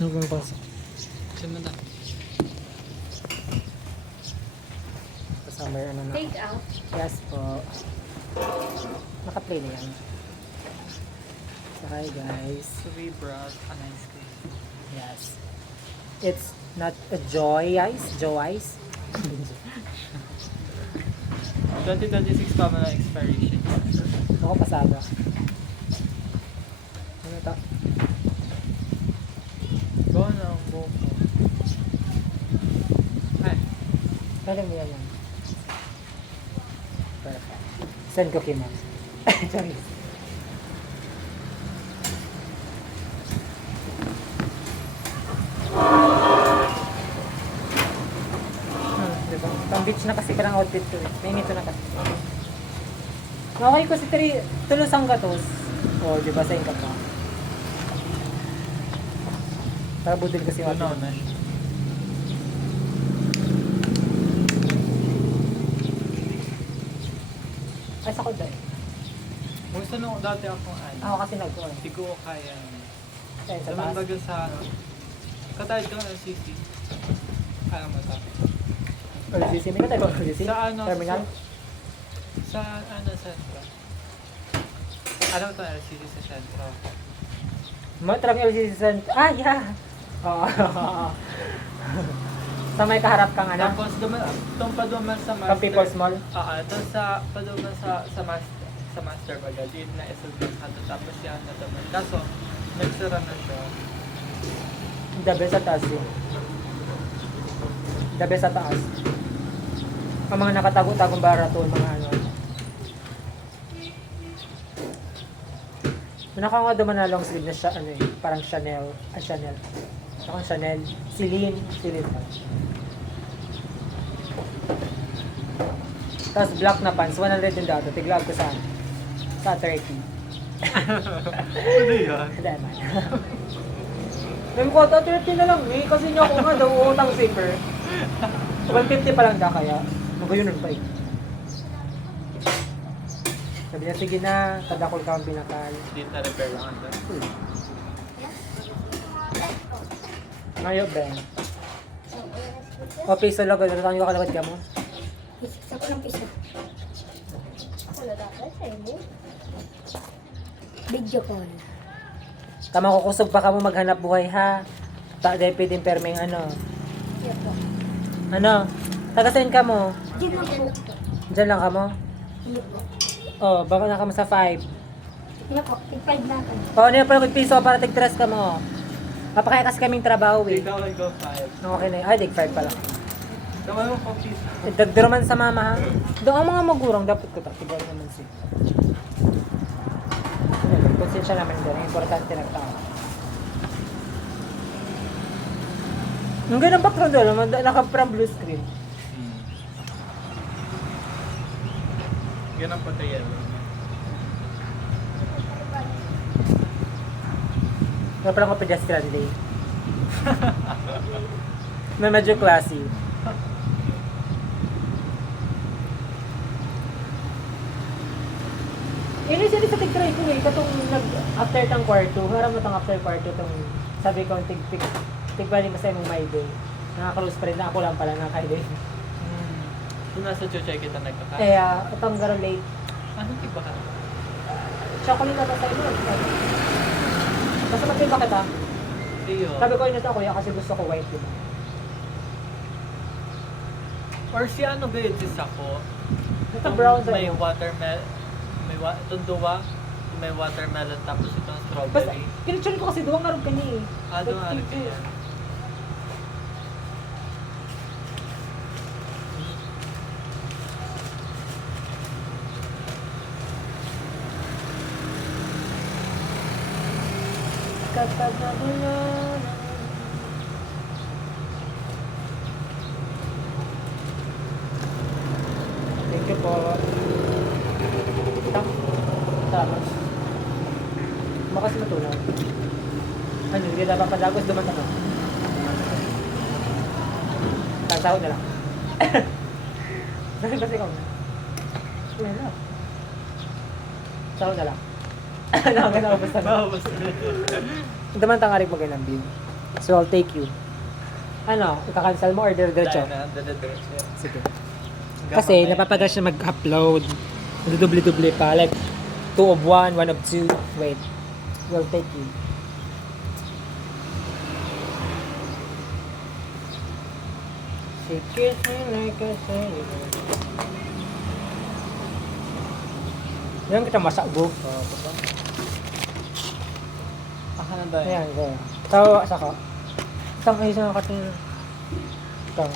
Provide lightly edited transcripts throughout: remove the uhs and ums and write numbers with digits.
Ano pa sa? Saan mo na? Summer ano na? Take out. Yes po. Naka-play na yan. So, hi guys. So we brought an ice cream. Yes. It's not a joy ice? Joy ice? 2026 pa man ang expiration. Ako pasada. Ano to? Go na ang buhok mo. Ay, Pwede mo yan. Perfect. Send ko kay ma'am. Sorry. Diba? Pang beach na kasi ka ng outfit ko eh. May ngito na kasi. Okay ko si tulusang gatos. O, di ba sa ka pa? Para budil kasi yung tunaw outfit. na siya. Ay, sa ko dahil. Gusto nung dati akong Ako kasi nag-on. Hindi ko kaya. Kaya sa Naman taas. baga sa ano. Katahid ka ng CC. Kaya mo ta. LCC. May ka tayo ba LCC? Sa ano? Terminal? Sa ano, sentro. Ano ito LCC sa sentro? Matrang LCC Center. Ah, yeah! Oo. Sa may kaharap kang ano? Tapos itong paduman sa master. Pang People's Mall? Ito sa paduman sa master baga. Din na isultan ka to. Tapos yan na naman. Kaso, nagsara na siya. The best sa taas yun. The best sa taas. Ang mga nakatago-tagong barato, mga ano. Manaka nga duman na long sleeve na siya, ano eh, parang Chanel. Chanel. Parang Chanel. Celine. Celine pa. Tapos black na pants, 100 din daw. Tiglag ko saan? Sa 30. Ano yan? Hindi man. Sabi ko, 30 na lang eh. Kasi niya ako nga daw utang zipper. 150 pa lang da kaya. Magayon pa eh. Sabi niya, sige na, tadakol ka ang binakal. Hindi na repair lang ito. Ngayon, Ben. O, piso lang, gano'n kang yung kalagad ka mo. Isa ko ng piso. Wala dapat sa inyo. Video call. Tama kukusog pa ka mo maghanap buhay ha. Dahil pwedeng permeng ano. Yan po. Ano? Tagasayin ka mo. Diyan lang po. Diyan lang ka mo. Hindi po. Oh, baka na ka mo sa 5. Yan po. Tig-5 natin. O, ano yung pala piso para tig-3 ka mo. Papakaya kasi kaming trabaho eh. Ikaw lang go 5. Okay na yun. Ay, tig-5 pala. Tama mo coffee. Dagdaro man sa mama ha. Doon ang mga magurang dapat ko tatigal naman siya. Konsensya naman din. Ang importante nagtao. Ang ganang background doon, naka-from blue screen. Ganun pa ito yellow. Wala palang ko pedestrian day. Na medyo classy. Ini sila sa tig-try ko eh. Katong after tang kwarto. Harap mo tang after kwarto. Tong sabi ko, tig-bali mo sa imong my day. Nakaka-close pa rin na ako lang pala nakaka-day. Kung nasa chuchay kita nagkaka. Eh, itong garo late. Anong iba ka? Chocolate na sa ino. Basta magpiba kita. Iyo. Sabi ko yun ito kuya kasi gusto ko white yun. Or si ano ba yun? Si Sako? Ito brown sa May iyo. watermelon. Itong duwa. May watermelon tapos itong Basta, strawberry. kinutsun ko kasi duwang arog ka ni eh. Doon nga rin kaya. Kapag nagulo Thank you po. Tapos. Makas matulog. Ano, hindi dapat padagos duman ako. Sasahod na lang. Dahil kasi ikaw na. Uy na. Sahod na lang. Nakakita ko basta na. Basta. Daman tangarik mo ng bin. So I'll take you. Ano, ika-cancel mo or diretso? Diretso. Sige. Kasi napapagal siya mag-upload. Dudubli-dubli pa. Like, 2 of 1, 1 of 2. Wait. We'll take you. She kissed me like a sailor. Yan kita masakbo. Aha na dahil. Ayan, ayan. Tawa sa ka. Isang isa na katin. Ito.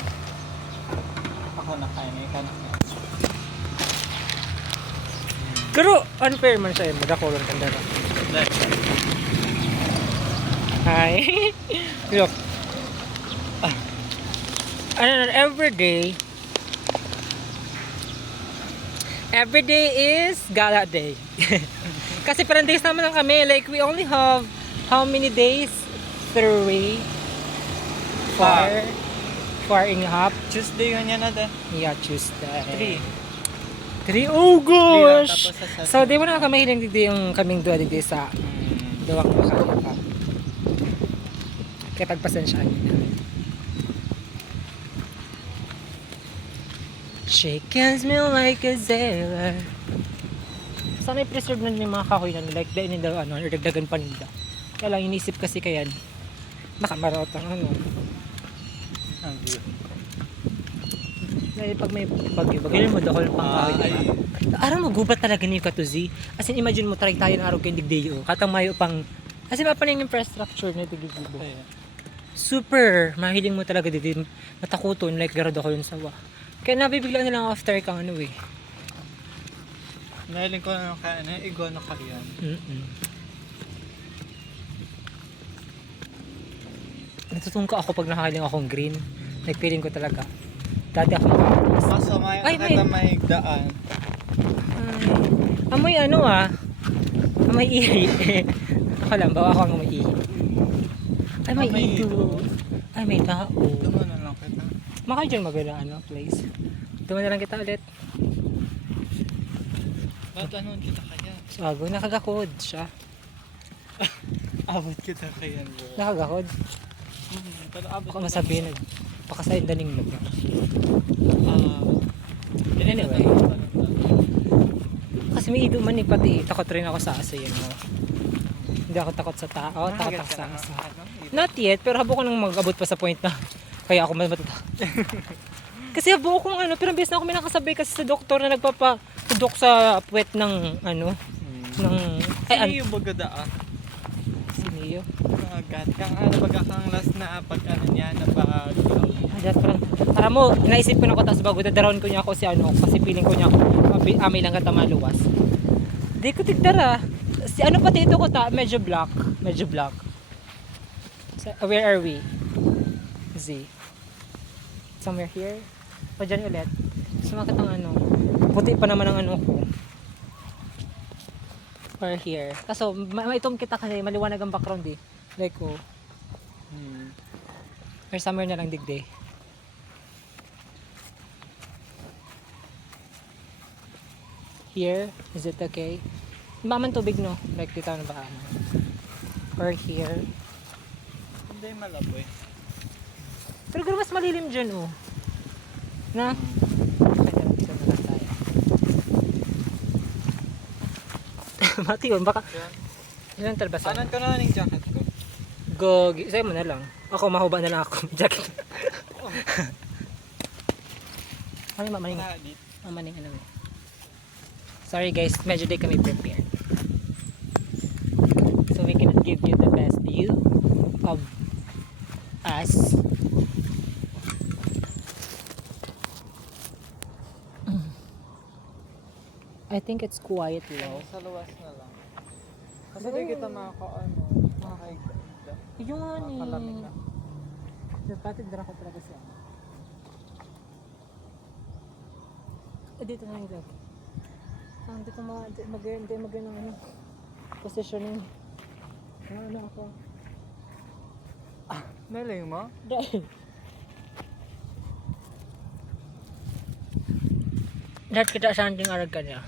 Ako na kaya na ikaw na kaya. Pero unfair man siya eh. Magakulong tanda na. Hi. Look. Ano, every day is gala day. Kasi parang days naman lang kami. Like, we only have how many days? 3? 4? 4 and a half? Tuesday yun yan na dahil. Yeah, Tuesday. 3. 3? Oh gosh! Tapos sa So, di mo na kami hilang digdi yung kaming dua digdi sa duwang makakaya pa. Kaya pagpasensyaan niyo na. She kills me like a sailor. Sana i-preserve na yung mga kahoy na like dainin daw ano, or dagdagan pa nila. Kaya lang inisip kasi kayan. Nakamarot ang ano. Ang view. Dahil pag may bagyo, bagay mo dahol pang kahoy na. Arang magubat talaga ni Katuzi. As in, imagine mo, try tayo na araw kayong digdayo. Katang mayo pang, kasi mapaning infrastructure na digdibo. Super, mahiling mo talaga dito. Matakuton, like garado ko yun sawa. Kaya nabibigla na lang after kang ano eh. Nahiling ko na kaya na, iguano ka yan. Natutungka ako pag nakahiling akong green. Like feeling ko talaga. Dati ako nakakalas. Kaso may Ay, kita may daan. Amoy ano ah. Amoy ihi. Ako lang, bawa ako ang amoy ihi. Ay, may Amoy ito. Ay, may tao. Tuma na lang kita. Maka dyan maganda ano, place. Tuma na lang kita ulit. Ba't ano kita kaya? Sago, nakagakod siya. Abot kita kaya bro. Nakagakod. Pero abot Ako masabihin, pakasayin daning log. Anyway. Kasi may ido man eh, pati takot rin ako sa aso yun. No? Hindi ako takot sa tao, takot ako sa aso. Not yet, pero habo ko nang mag-abot pa sa point na kaya ako matatakot. Kasi habo akong ano, pero bes na ako may nakasabay kasi sa doktor na nagpapatudok sa puwet ng ano, ng... Ay, yung bagada ah. Siniyo. Gat kang ano baga kang last na pag ano niya na pag Just para mo, naisip ko na ko tapos bago dadaroon ko niya ako si ano, kasi feeling ko niya ako, amay lang kata maluwas. Di ko tigdara. Si ano pati ito ko ta, medyo black. Where are we? Z. Somewhere here? O dyan ulit? Sumakit ang ano. Puti pa naman ang ano ko. Or here. Kaso, maitong kita kasi maliwanag ang background eh. Like oh. Or somewhere na lang digday. Here, is it okay? Maman tubig no? Like dito na ba? Or here. hindi malaboy. Pero kung mas malilim dyan oh. Na? Dito na lang tayo. Mati yun, baka ilang talbasan. Panan ko na yung jacket ko. Gogi, sa'yo mo na lang. Ako, mahuba na lang ako. Jacket. Ano yung mamaning? Mamaning ano eh. Sorry guys, medyo di kami prepared. So we cannot give you the best view of us. I think it's quiet low. Sa luwas na lang. Kasi di kita makakaano, makakaigda. Yung nga ni... Makalamig na. Napatid na ako talaga siya. Dito na yung vlog. Hindi ko mag-ano ano. Positioning. Ano ako. Naling mo? Dahil. Lahat kita sa anting arag ka niya.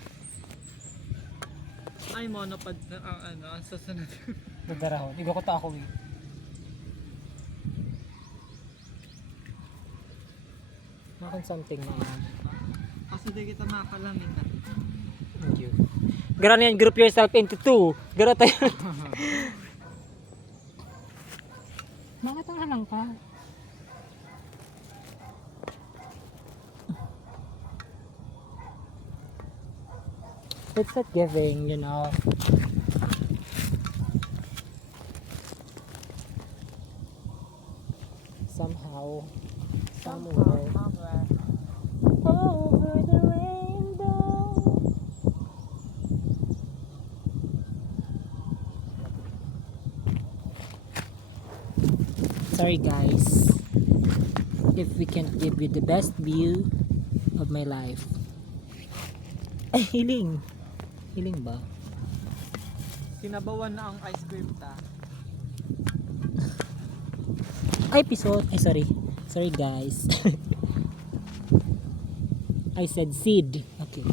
Ay, monopod na ang ano, ang susunod. Dadarahon. Igo ko ta ako eh. Akin something na yan. Kasi di kita makalamin na. Thank you. Gara na yan, group yourself into two. Gara tayo. Bakit ang halang ka? It's not giving, you know. Somehow, somewhere, over the rainbow. Sorry guys, if we can't give you the best view of my life. Ay, hiling. Hiling ba? Sinabawan na ang ice cream ta. Ay, episode. Ay, sorry. Sorry guys. I said seed. Okay.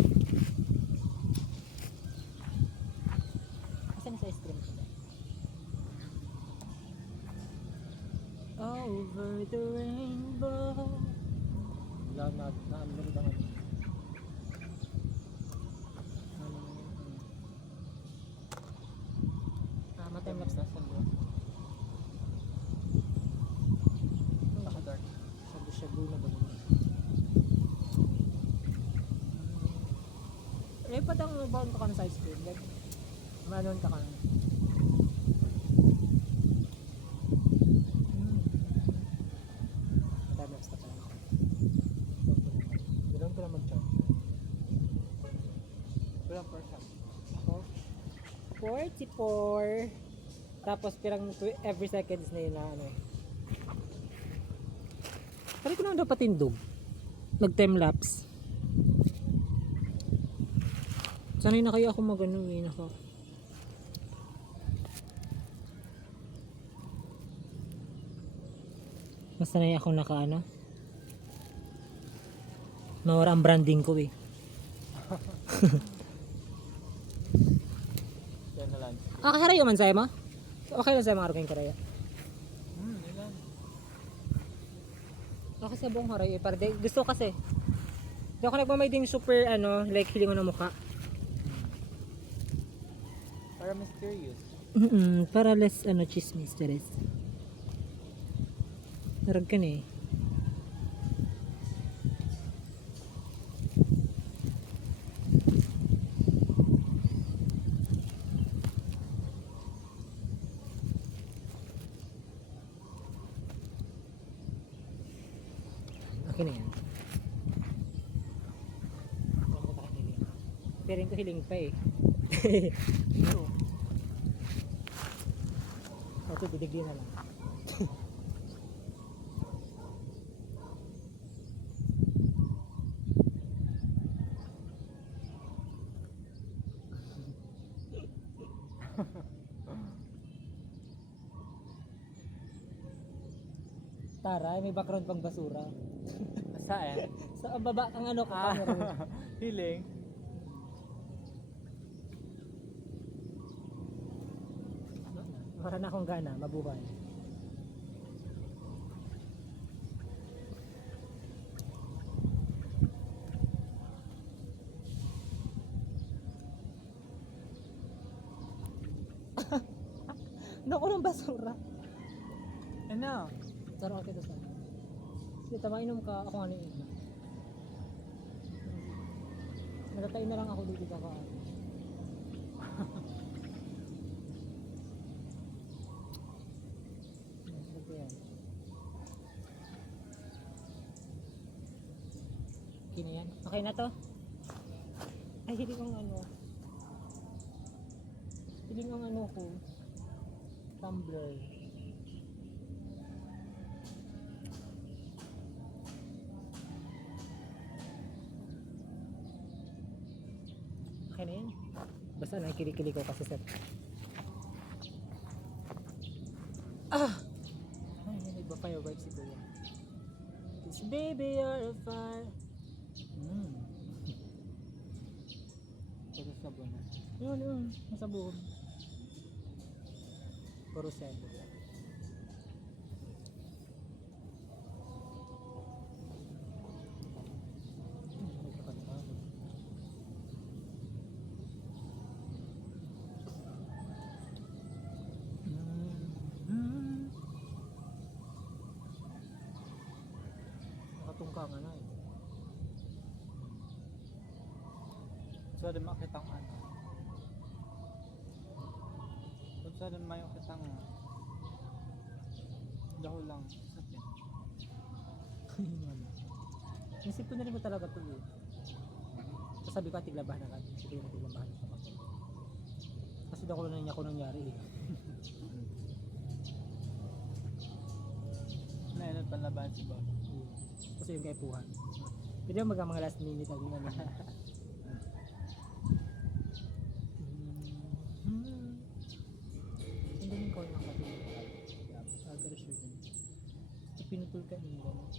Asan sa ice cream? Over the rainbow. Wala na. Naamlong ba nga? Time-lapse na. Naka-dark. Shabu na ba? Eh, patang baon ka na sa ice cream. Like, manon ka ka na. Time-lapse na pala. Ganoon ko na mag-charge. Walang percent. Ako? 44. Tapos pirang every seconds na yun na ano. Pari ko naman dapat tindog. Nag-time lapse. Sanay na kayo ako mag-ano eh. Nako. Mas sanay ako naka-ano. Mawara ang branding ko eh. Yan na lang. Kakarayo man sa'yo mo? Okay lang sa'yo mga arugin karaya. Ilan? Ako sa buong haray eh. Para gusto ko kasi. Hindi ako nagmamayding super ano, like hilingon ng mukha. Para mysterious. Para less ano, chismis, Teres. Narag ka na eh. Okay na yan. Pero ko hiling pa eh. Ito, didigli na lang. Tara, may background pang basura. Saan? Sa baba ang ano ka camera. Hiling. Para na akong gana, mabuhay. Naku ng basura. Ano? Tara kita sa. Sige, tamainom ka. Ako ano yun. Nagkatain na lang ako dito sa kaan. Okay na yan. Okay na to? Ay, hiling ang ano. Hiling ang ano ko. Tumbler. Okay na yan. Basta nakikili-kili ko kasi sa... Ah! Ay, may nagpa-fireworks si Kuya. This baby you're a fire. Pero sabon na. Yun. Nasa buhon. Puro sendo. ang ano eh. So, rin makitang ano. Kung sa rin makitang dahol lang sa pin. Yung ano. Naisip ko na rin ko talaga ito eh. Tapos sabi ko, tiglabahan na ka. Sabi ko, tiglabahan na ka. Kasi daw ko na niya kung nangyari eh. Nailan panlaban si Bob. Kasi yung kaipuhan. Pwede yung mga last minute ang ano. Ang galing ko ng katulad. Agar siya dun. So, pinutol ka yung gano'n.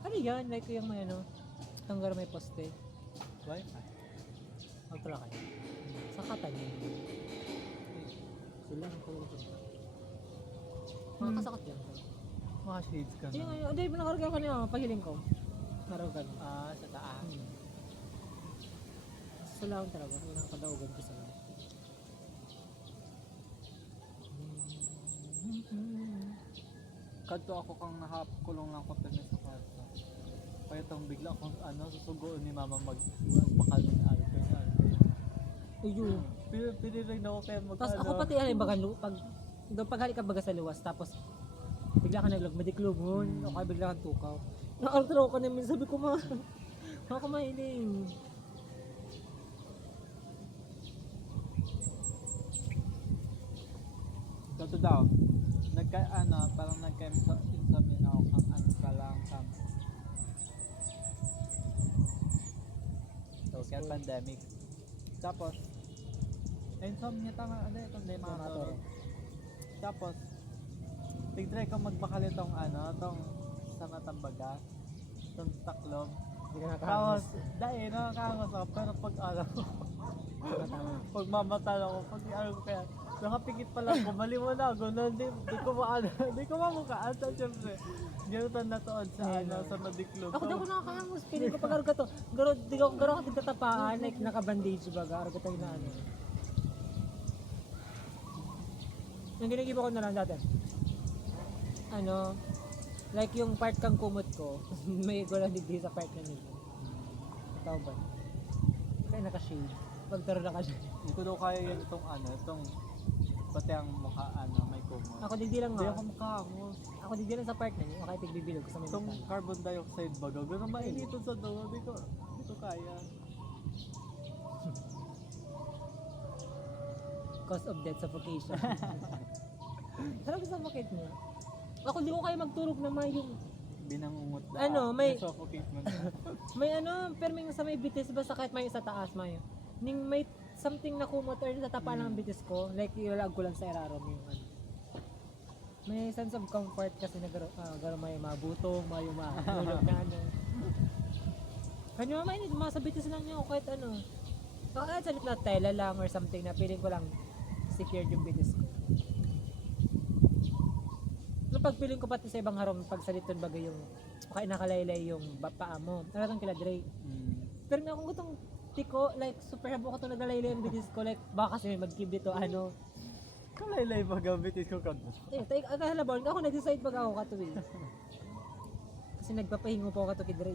Ano yan? Like yung may ano, tanggar may poste. Wi-Fi. Ultra kayo. Sa katan yun. Sila ang kulong dyan. Mga kasakot yan. Mga shades ka Yung na. hindi, nakarga ko niya, pahiling ko. Naragan. Ah, sa taas. Sa lang talaga, walang kadaugan ko sa lang. Kadto ako kang nakakulong lang ko tayo sa kwarto. Kaya itong bigla kung ano, susugoon ni mama bakal ng alcohol. Uyo. Pinirin ako kaya mag Tapos ako pati ano, baga, paghalik ka baga sa luwas, tapos bigla ka naglag, madiklubon, o kaya bigla kang tukaw. Na-ultra ko namin, sabi ko mga kumahiling. Kato daw, parang nagka-insomnia na ako kang ano ka lang kang kaya pandemic. Tapos, insomnia tama, itong day mga toro. Tapos, tigtry ko magbakal itong itong sa Natambaga, itong taklob. Hindi ka Tapos, nakakamos. dahil nakakangos ako, pero pag pag mamatalo ako, pag ko kaya, nakapikit pa lang ko, maliwan ako, di ko mamukaan, so syempre, ginutan na toon sa sa madiklog. Ako daw ko nakakahangos, piling ko pag araw ka to. Di ko tigtatapaan, like naka-bandage baga, araw ka tayo na ano. Yung ginigiba ko na lang dati. Ano, like yung part kang kumot ko, may gulang digdi sa part na nito. Ito ba? Kaya naka-shade. Pagtaro naka-shade. Hindi ko daw kaya itong itong pati ang mukha may kumot. Ako digdi lang Hindi nga. ako makahangos. Ako digdi lang sa part na niyo, o kaya tigbibilog ko sa may Itong mukha. carbon dioxide baga, gano'n mainito sa daw, di ko kaya. Cause of death suffocation. Sarap suffocate niya. Ako di ko kaya magturog na may yung Binangungot na. Ano, may- suffocate mo. may ano, pero may sa may bitis basta kahit may sa taas mayo. Ning may something na kumot or natapa lang ang bitis ko, like ilag ko lang sa erarom yung ano. May sense of comfort kasi nagaro may mabutong, may mahulog na ano. Kanya may mga sa bitis lang niya o kahit ano. Kahit sa na tela lang or something na feeling ko lang secured yung bitis ko. No, pag feeling ko pati sa ibang harong, pag saliton bagay yung kaya nakalaylay yung paa mo. Naratang kila Dre. Pero nga kung gutong tiko, like super habo ko itong nagalaylay yung bitis ko, like baka kasi may mag-keep dito, ano. Kalaylay magabitis ko kanto. Tayo, halabon, ako nag-decide pag ako katuwi. Kasi nagpapahingo po ako kay Dre.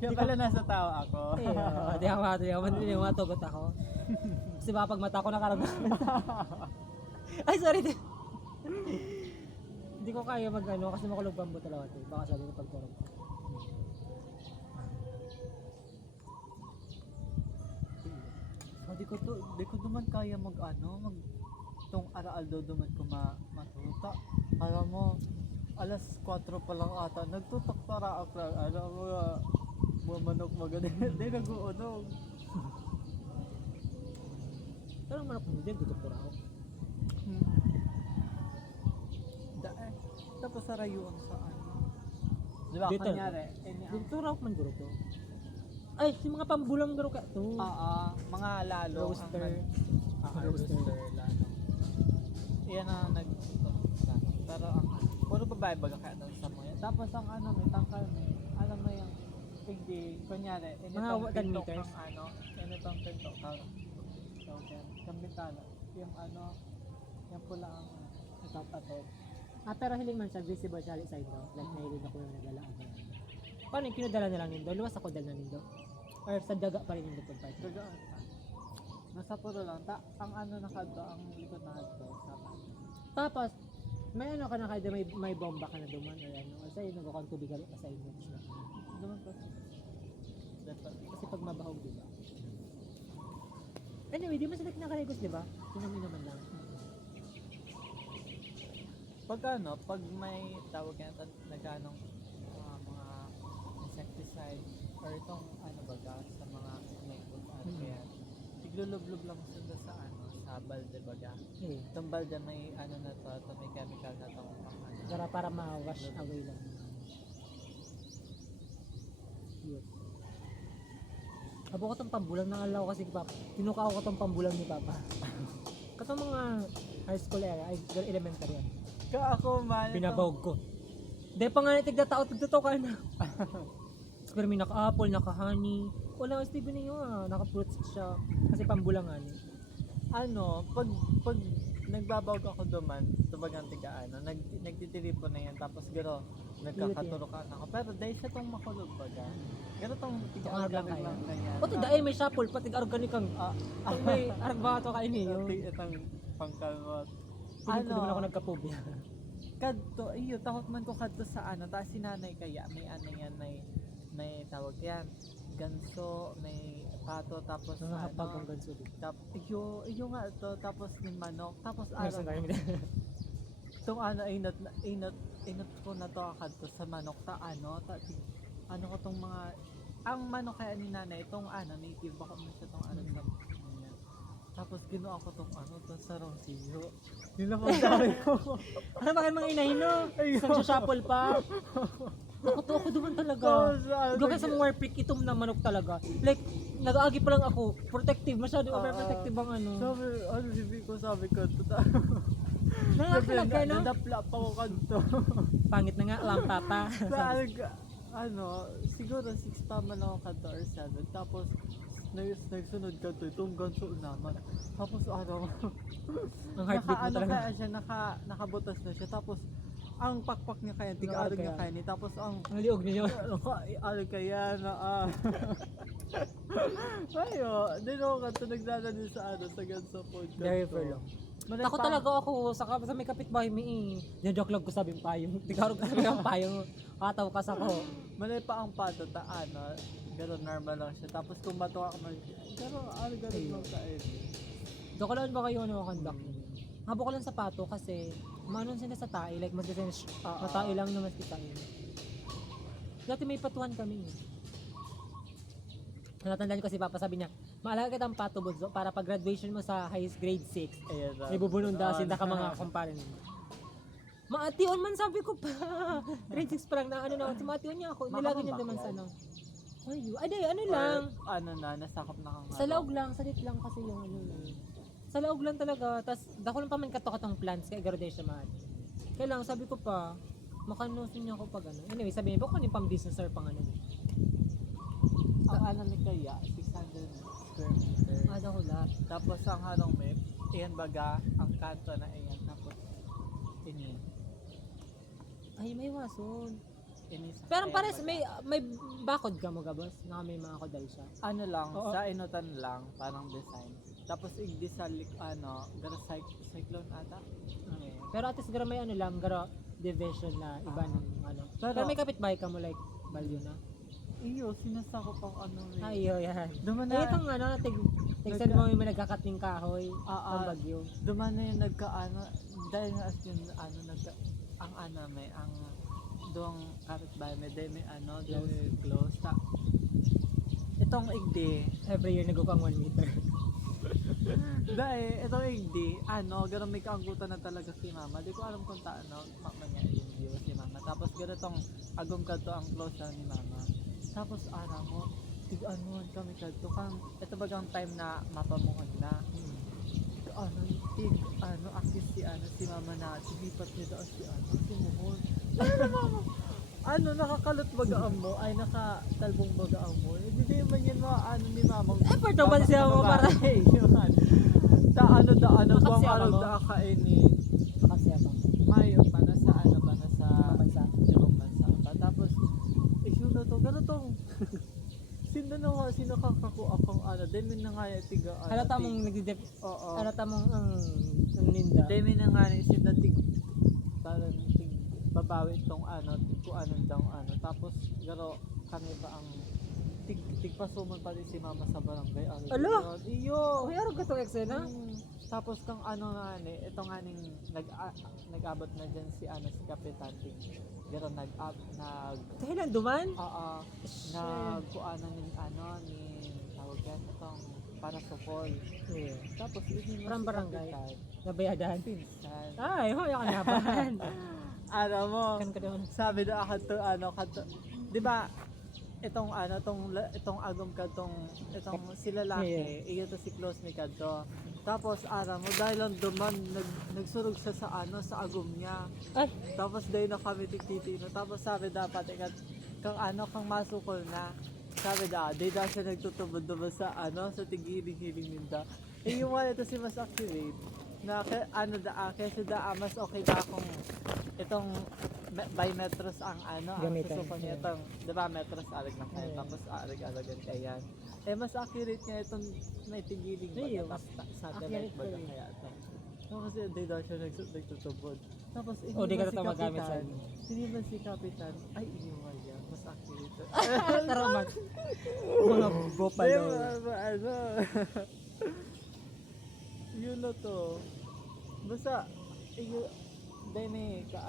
Kaya pala nasa tao ako. Di ako matugot ako. Kasi baka pag mata ko nakaramdaman. Ay, sorry. Hindi ko kaya mag-ano kasi makulog bambo talaga ito. Baka sabi ko pagturog ko. Di ko duman kaya mag tong araal daw duman ko matuta. Alam mo, alas 4 pa lang ata, nagtutok tara ako, mga manok maganda, di nag-uunog. Pero manok mo din, tutok ko ako. Tapos sa rayuan sa Di ba, Dito. kanyari, Dito raw man guro to. Ay, si mga pambulang guro ka to. mga lalo Roaster. roaster lalo. Iyan ang pero ang puro bahay baga kaya doon sa mga. Tapos ang ano may tangkal may alam mo yung hindi kunyari Mga 10 meters? ang initong pinto kang kambitala yung ano yung pula ang atop. Pero hiling man siya visible siya side daw. Like nahilig ako yung naglalaan. Paano yung kinadala na lang nindo? Luwas ako dala na nindo? Or sa daga pa rin yung likod part? Gagaan pa. Nasa pulo lang. Ang ano nakadto, ang likod na hadto sa Tapos, may ano ka na kada may bomba ka na duman or ano. Kasi nagkakang tubig ka sa inyo. Duman ko. Definitely. Kasi pag mabahog, di ba? Anyway, di mo sila kinakaregos, di ba? Tinami naman lang. Pag ano, pag may tawag yan, nagkanong mga insecticide or itong ano baga sa mga snake o ano kaya tiglulublob lang sila sa ano, sa balde baga. Eh, Itong balde may ano na to may chemical na to pang ano. para ma-wash away lang. Yes. Abo ko tong pambulang ng alaw kasi Papa. Tinukao ko tong pambulang ni Papa. Katong mga high school era, ay elementary yan. Ka ako man. Pinabawag ko. Dahil pa nga tigdataw ka na. Pero may naka-apple, naka-honey. Wala nga Steven na yun naka-fruits siya. Kasi pambulangan. Ano, pag nagbabawag ako duman, tubagang tiga ano, nagtitiripo na yan, tapos garo, nagkakaturukan ako. Pero dahil sa itong makulog baga, garo tong tiga Ang argang lang kaya. kanya. O to dahil may shuffle, pati organic ang kung may aragbato ka ini. Yung Itong pangkalmot. piling ko naman ako nagkapobya. Kadto, iyo, takot man ko kadto sa ano, taas si nanay kaya, may ano yan, may tawag yan, ganso, may pato, tapos Mga hapag ang ano, ganso din. iyo nga to, tapos may manok, tapos Meron ano, tayo. itong ano, inot ko na to kadto sa manok, ano ko tong mga, ang manok kaya ni nanay, itong ano, native, baka mo siya tong ano, sa yan. Tapos ginawa ko tong ano, tong sarong siyo. Nilapagdami ko. Ano ba kayo mga inahin no? Isang shuffle pa. Ako duman talaga. Ikaw kasi sa more pick itom na manok talaga. Like, nag-aagi pa lang ako. Protective. Masyado overprotective ang ano. Sabi ko, Nakakalaga no? nadapla pa ko kanto. Pangit na nga lang papa. Ano, siguro 6 pa man ako kanto or 7. Tapos, nagsunod ka to, itong ganso naman. Tapos ano, Ang heartbeat mo talaga. kaya siya, nakabutas na siya. Tapos, ang pakpak niya kaya, tiga-arog niya kaya ni. Tapos, ang Ang liog niyo. ano kaya na ayo, din ako kanto nagdadali sa ano, sa ganso podcast. Very long. Takot talaga ako sa may kapitbahay mi. Joke lang ko sabi payong. Tigarog ka sabi ang payong. Kataw ka sa ko. Malay pa ang pato, ano, gano'n normal lang siya. Tapos kung matuwa ka man, gano'n lang sa Doon ka lang ba kayo ano conduct? Habo ko lang sa pato kasi manon sila sa tae. Like mas kasi na tae lang na mas kita yun. Dati may patuhan kami. Natandaan ko kasi Papa sabi niya, maalaga kitang pato bunso para pag graduation mo sa high grade 6. Ayan, May bubunundasin na ka mga kumpare mo. Maation man sabi ko pa. Grade 6 pa lang na ano naman. Si maation niya ako. Nilagay niya naman sa ano. Ay, ano lang. Ano na, nasakop na kang Sa laog lang, salit lang kasi yung ano eh. Sa laog lang talaga. Tapos, dako lang pa man kato-katong plants kaya graduation mahal. Kaya lang, sabi ko pa, makanusin niya ako pag ano. Anyway, sabi niya, baka pang business or pang ano. Ang ano ni kaya, 600 square meter. Ada ko lahat. Tapos ang harong map, iyan baga, ang kanto na iyan. Tapos, ini. Ay, may wason. Ini Pero pares, may bakod ka mo gabos? Na may mga kodal siya. ano lang, Oo. sa inutan lang, parang design. Tapos igdi sa ano, gara cyclone ata. Okay. Pero at least gara may ano lang, gara division na iba ng ano. Pero- Pero may kapitbahay ka mo like value na. Iyo, sinasakop ang ano eh. Ay, yan. Duman Ay, na, itong ano, tigsan mo yung may nagkakating kahoy, ang bagyo. duman na yung nagkaano, dahil nga as yun, ano, ang ano may, ang doong kapitbahay may, dahil may ano, dahil close. Itong igdi, Every year nagupang 1 meter. dahil itong igdi, ano, gano'n may kaanggutan na talaga si mama. Di ko alam kung taano, mama niya yung view si mama. Tapos gano'n tong agong kadto ang close lang ni mama. Tapos ano mo, tig-anuan kami kadto kang, ito bagang time na mapamuhan na. Ano, si mama na, sinipat niya daw si sumuhon. Nakakalot bagaan mo, ay nakatalbong bagaan mo. Hindi din man yan ni mama. Effort naman siya mo para. Bang Makasya araw mo? da kaini. Kasi ako. Mayo pa na sa Bansa. ibang bansa pa. Tapos, issue na to, ganitong. Sino kakakuha akong Demi na nga yung tiga Halata mong nagdidep. Oo. Halata mong ang ninda. Demi na nga yung sinatig. Parang babawi itong tig daw Tapos, garo kami ba ang tigpasuman pa rin si mama sa barangay. Alo? Iyo! Okay, araw ka itong eksena? Tapos kang ito nga ning nag-abot na dyan si si Kapitan Ting. Pero Kailan duman? nagkuana ning tawag yan itong para sa fall. Yeah. Tapos ini Parang barangay. Nabayadahan. Pinsan. Ay, hoy, ako nabahan. Alam mo, Kan ka doon. sabi na ako to, 'di ba? Itong agom ka itong sila laki, iyo to si close ni kadto. Tapos mo dahil lang duman nagsurog siya sa agom niya. Ay, Tapos dahil na kami tititino. Tapos sabi dapat kang masukol na. Sabi dahil siya nagtutubod-tubod sa tigiling-hiling ninda. Yung wala ito si mas accurate na kasi mas okay na kung itong by metros ang Gamitan. susukol niya itong, di ba metros alag na kayo, Yeah. tapos alag-alagan kayan. Mas accurate nga itong may tigiling Yeah, baga, mas tapos satellite accurate baga pa rin. kaya ito. Tapos di daw siya nagtutubod. Tapos di ka na ito magamit sa Siniban si Kapitan, ay iniwan niya, mas accurate. taramat. Mga bopalo. Yun na to. Basta, demi ka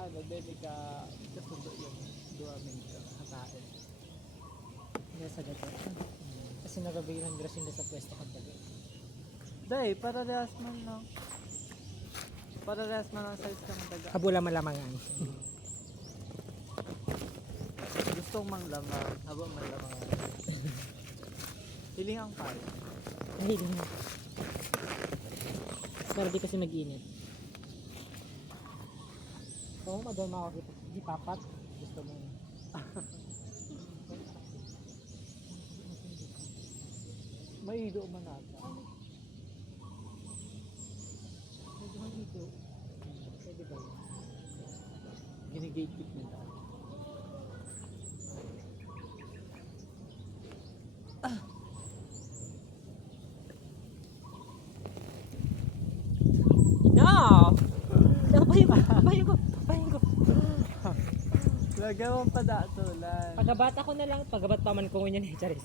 kasundo yung duwamin ka, hatain. Hindi sa gato. Kasi nagabilang grasin sa pwesto kang tabi. Day, para rehas man lang. Para rehas man lang size kang daga. Kabula malamangan. Gustong manglamang, habang manglamang. Hiling ang pare. Hindi din. Pero di kasi nag-init. So, madal makakita. Di papat. Gusto mo. Maido man ata. Medyo dito. Pwede ba yun? Ginigate nila. No! Bayo ko. Lagawan pa datulan. Pagabat ako na lang. Pagabat pa man ko ngunyan eh. Charis.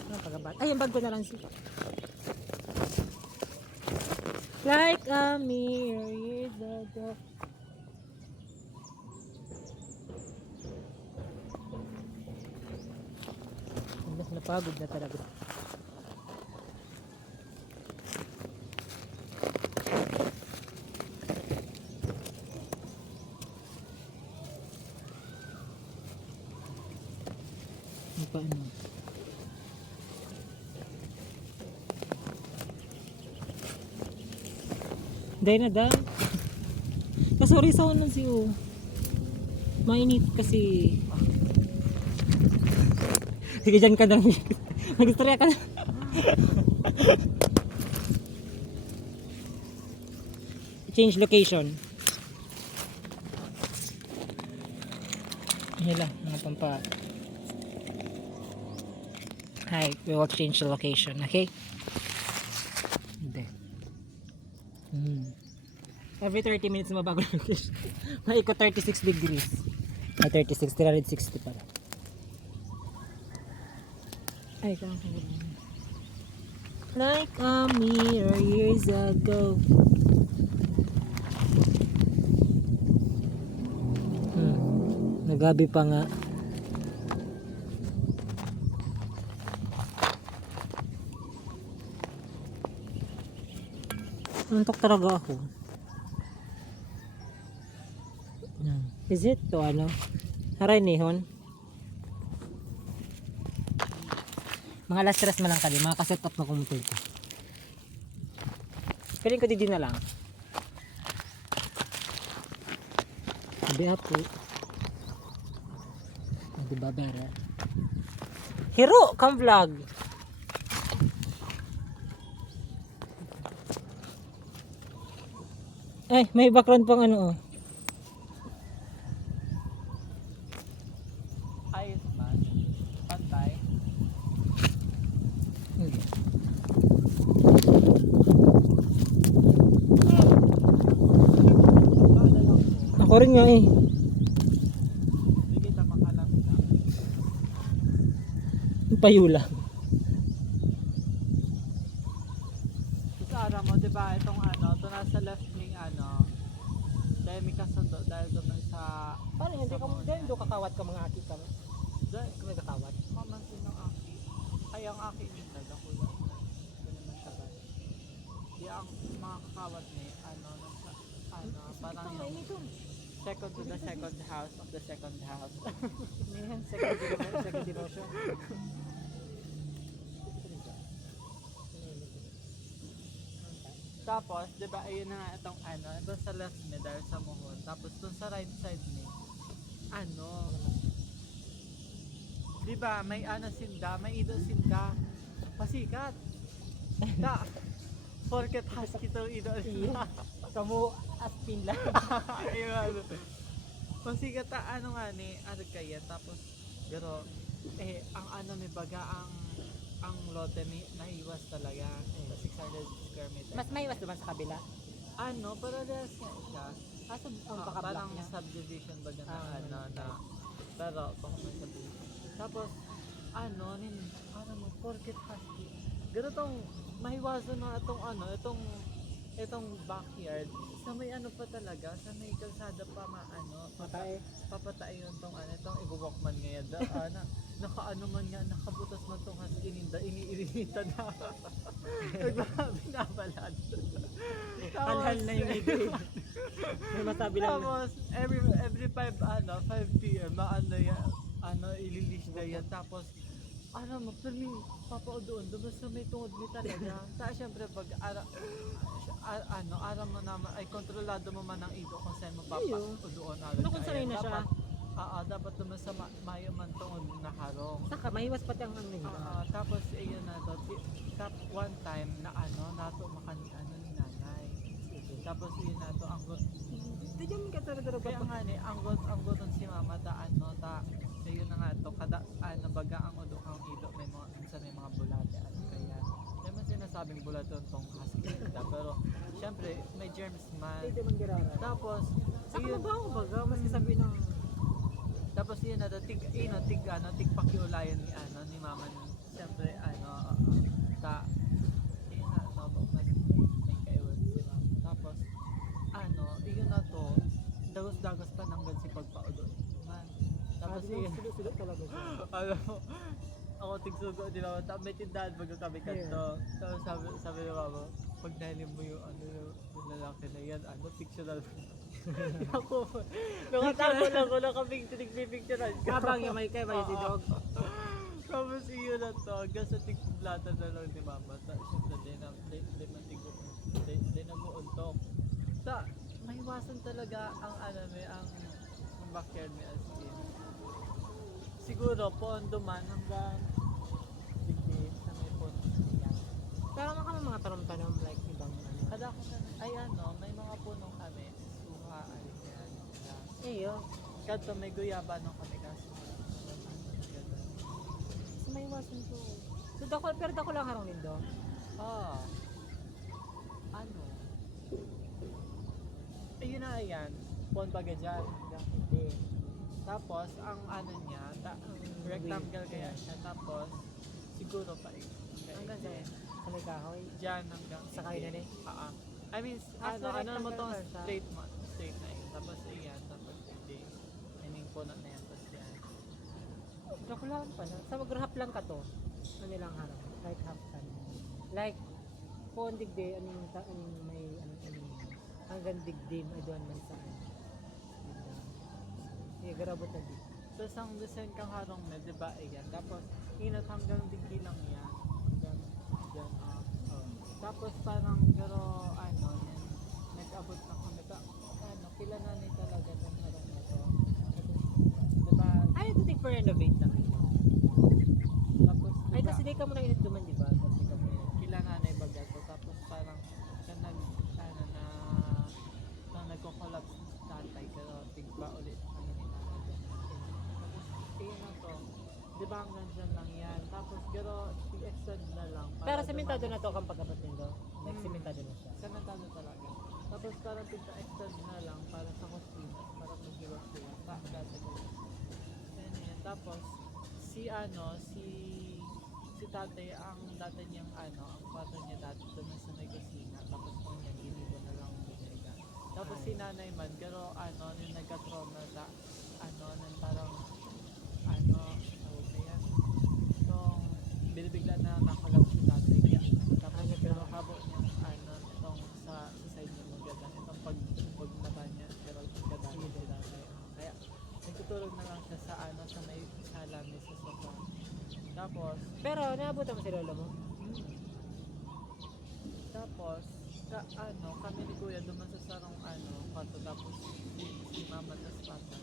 Ano pagabat? Ay, yung bag ko na lang siya. Like a mirror years ago. Napagod na talaga. Paano? Dahil na da. Sorry sa unan siyo. Mainit kasi. Sige dyan ka na. Mag-istorya ka na. Change location. Yan lang. Mga pampa. Hi, we will change the location, okay? Hindi. Every 30 minutes mabago yung location. Maikot 36 degrees. Ay, 36, 360 pala. Ay, kaya like a mirror years ago. Nagabi pa nga. Antok talaga ako. Is it to ano? Haray nihon. Mga last stress man lang kali, mga kaset up na kumutul ko. Piling ko di na lang. Sabi po. Diba, Bera? Hero, come vlog. Ay, may background pang ano oh. Ayos man. Pantay. Hmm. Ako rin nga eh. Hindi kita makalam na. Payo lang. Sa araw mo, di ba, itong ano, ito nasa left ning ano, dahil may kasundo, dahil doon sa, Paano hindi ka dahil do kakawat ka mga aki ka? dahil, May kakawat. mamansin ng aki, ay ang aki ni ako lang, hindi naman siya ba. Di ang mga kakawat ni, ano, nasa, ano, parang yung second to the second house of the second house. Ngayon, second devotion. Tapos, di ba, ayun na nga itong ano, doon sa left ni, dahil sa muhon. Tapos, doon sa right side ni, ano, di ba, may ano sinda, may ido sinda, pasikat. Da, porket husky to ido sinda. Kamu aspin lang. Ayun, ano. Pasikat ta, ano nga ni, ano kaya, tapos, pero, ang ano ni baga, ang lote ni, nahiwas talaga, sa 600 square meters. Mas maiwas naman sa kabila. Ano, pero dahil siya, Kaso ang parang pakablock niya. subdivision ba na Ah, ano na, pero baka may subdivision. Tapos, ano, ano mo, porket husky. Ganitong, mahiwasan na itong ano, itong backyard, sa may ano pa talaga, sa may kalsada pa maano, Matay. papatay yun tong ano, itong ibubokman ngayon, nakaano man nga, nakabutas man tong husky ninda, iniirinita na. Binabalad. Halhal na yung video. May masabi lang. Tapos, every 5 p.m. maano yan, ano, ililis na yan. Tapos, ano mo, pero may papaudoon, doon sa may tungod mo talaga. Tapos, syempre, pag aram mo naman, ay kontrolado mo man ang ido kung saan mo papaudoon. Ano kung sanay na siya? Dapat naman sa mayo man tungod na harong. Saka, mahiwas pati ang ano nila. Tapos, ayun na to, one time na ano, nato makani ano ni nanay. Tapos, yun na to, ang Hindi dyan ka talaga kaya nga ni, ang goton si mama ta ano ta, ayun na nga to, kada ano baga ang udo ang ido may mga minsan may mga bulate ano kaya. Naman sinasabing bulate tong husky nila, pero syempre may germs man. Hindi man girara. Tapos Saka ayun, mabaho baga, mas sabi ng tapos yun na to, tig pakiulayan ni ano ni mama ni. Syempre ano ta yun na to, may kaiwan si mama. Tapos ano, yun na to, dagos-dagos pa nanggan si pagpaudon. Man. Tapos yun, sulo talaga siya. alam mo, ako tigsugo din ako, may tindahan bago kami kanto. Tapos sabi ni mama, pag nahilim mo yung ano yung lalaki na yan, ano, fictional. Ako, nakatago lang ko na kaming tinigpipicturean. Habang yung may kay may si dog. Tapos yun na to, hanggang sa tigplata na lang ni mama. Siyempre, di nag-uuntok. May iwasan talaga ang ano may ang backyard may as in. Siguro, pondo man hanggang digdi na may pondo niya. Pero naman kami mga tanong-tanong like ibang ano. Kada ko na, ay ano, may mga puno kami. Suha, ay yan. Iyo. Kadto may guyaba nung kami kasi. So may iwasan to. So pero dako lang harong nindo. Ano? Ayun na yan. Pon baga dyan. Hindi. Tapos, ang ano niya, rectangle kaya siya. Tapos, siguro pa rin. Hanggang dyan. Sa may kahoy. Diyan hanggang Sa kahoy na rin? I mean, Ah, so ano mo rectangle tong pa siya? straight na yun. Tapos, ayan. Tapos, hindi. I mean, puno na yan. Tapos, yan. Dako lang pala. Sa mag-half lang ka to. Ano lang harap. Like half kan. Like kung digdi anong may hanggang digdi may doon man saan. Sige, garabot na di. Tapos, ang design kang harong na, di ba, ayan. Tapos, inat hanggang digdi lang yan. Hanggang, dyan, Tapos, parang, pero, ano, nag-abot na kami. Ano, kila nanay talaga ng harong na to. Diba? Ay, ito take for renovate na. Tapos, Ay, diba, kasi di ka muna init duman, di ba? Kasi di ka muna. kila nanay baga to. Tapos parang, nagko-collapse si tatay, pero tigpa ulit kami ni nanay. Tapos, ayun na to. Di ba hanggang dyan lang yan? Tapos, pero, i-extend na lang. Pero sementado na to kang pag-abot nito. Like, sementado na siya. Sementado talaga. Tapos, parang tigpa-extend na lang para sa kusina. Para mag-iwas-iwas. Tapos, si tatay, ang dati niyang ang kwarto niya dati doon sa may kusina. Tapos kung niya, ginibo na lang ang binega. Tapos si nanay man, pero nung nagka-trauma sa, nang parang, tawag na yan, nung binibigla na nakalap si tatay. Kaya, tapos pero habo niyang, itong sa side niya maganda, itong pagmata niya, pero kadami si tatay. Kaya, nagtutulog na lang siya sa, sa may salamin sa sofa. Tapos, Pero, naabutan mo si lolo mo? tapos, kami ni Kuya duman sa sarong kwarto, tapos si Mama tas Papa.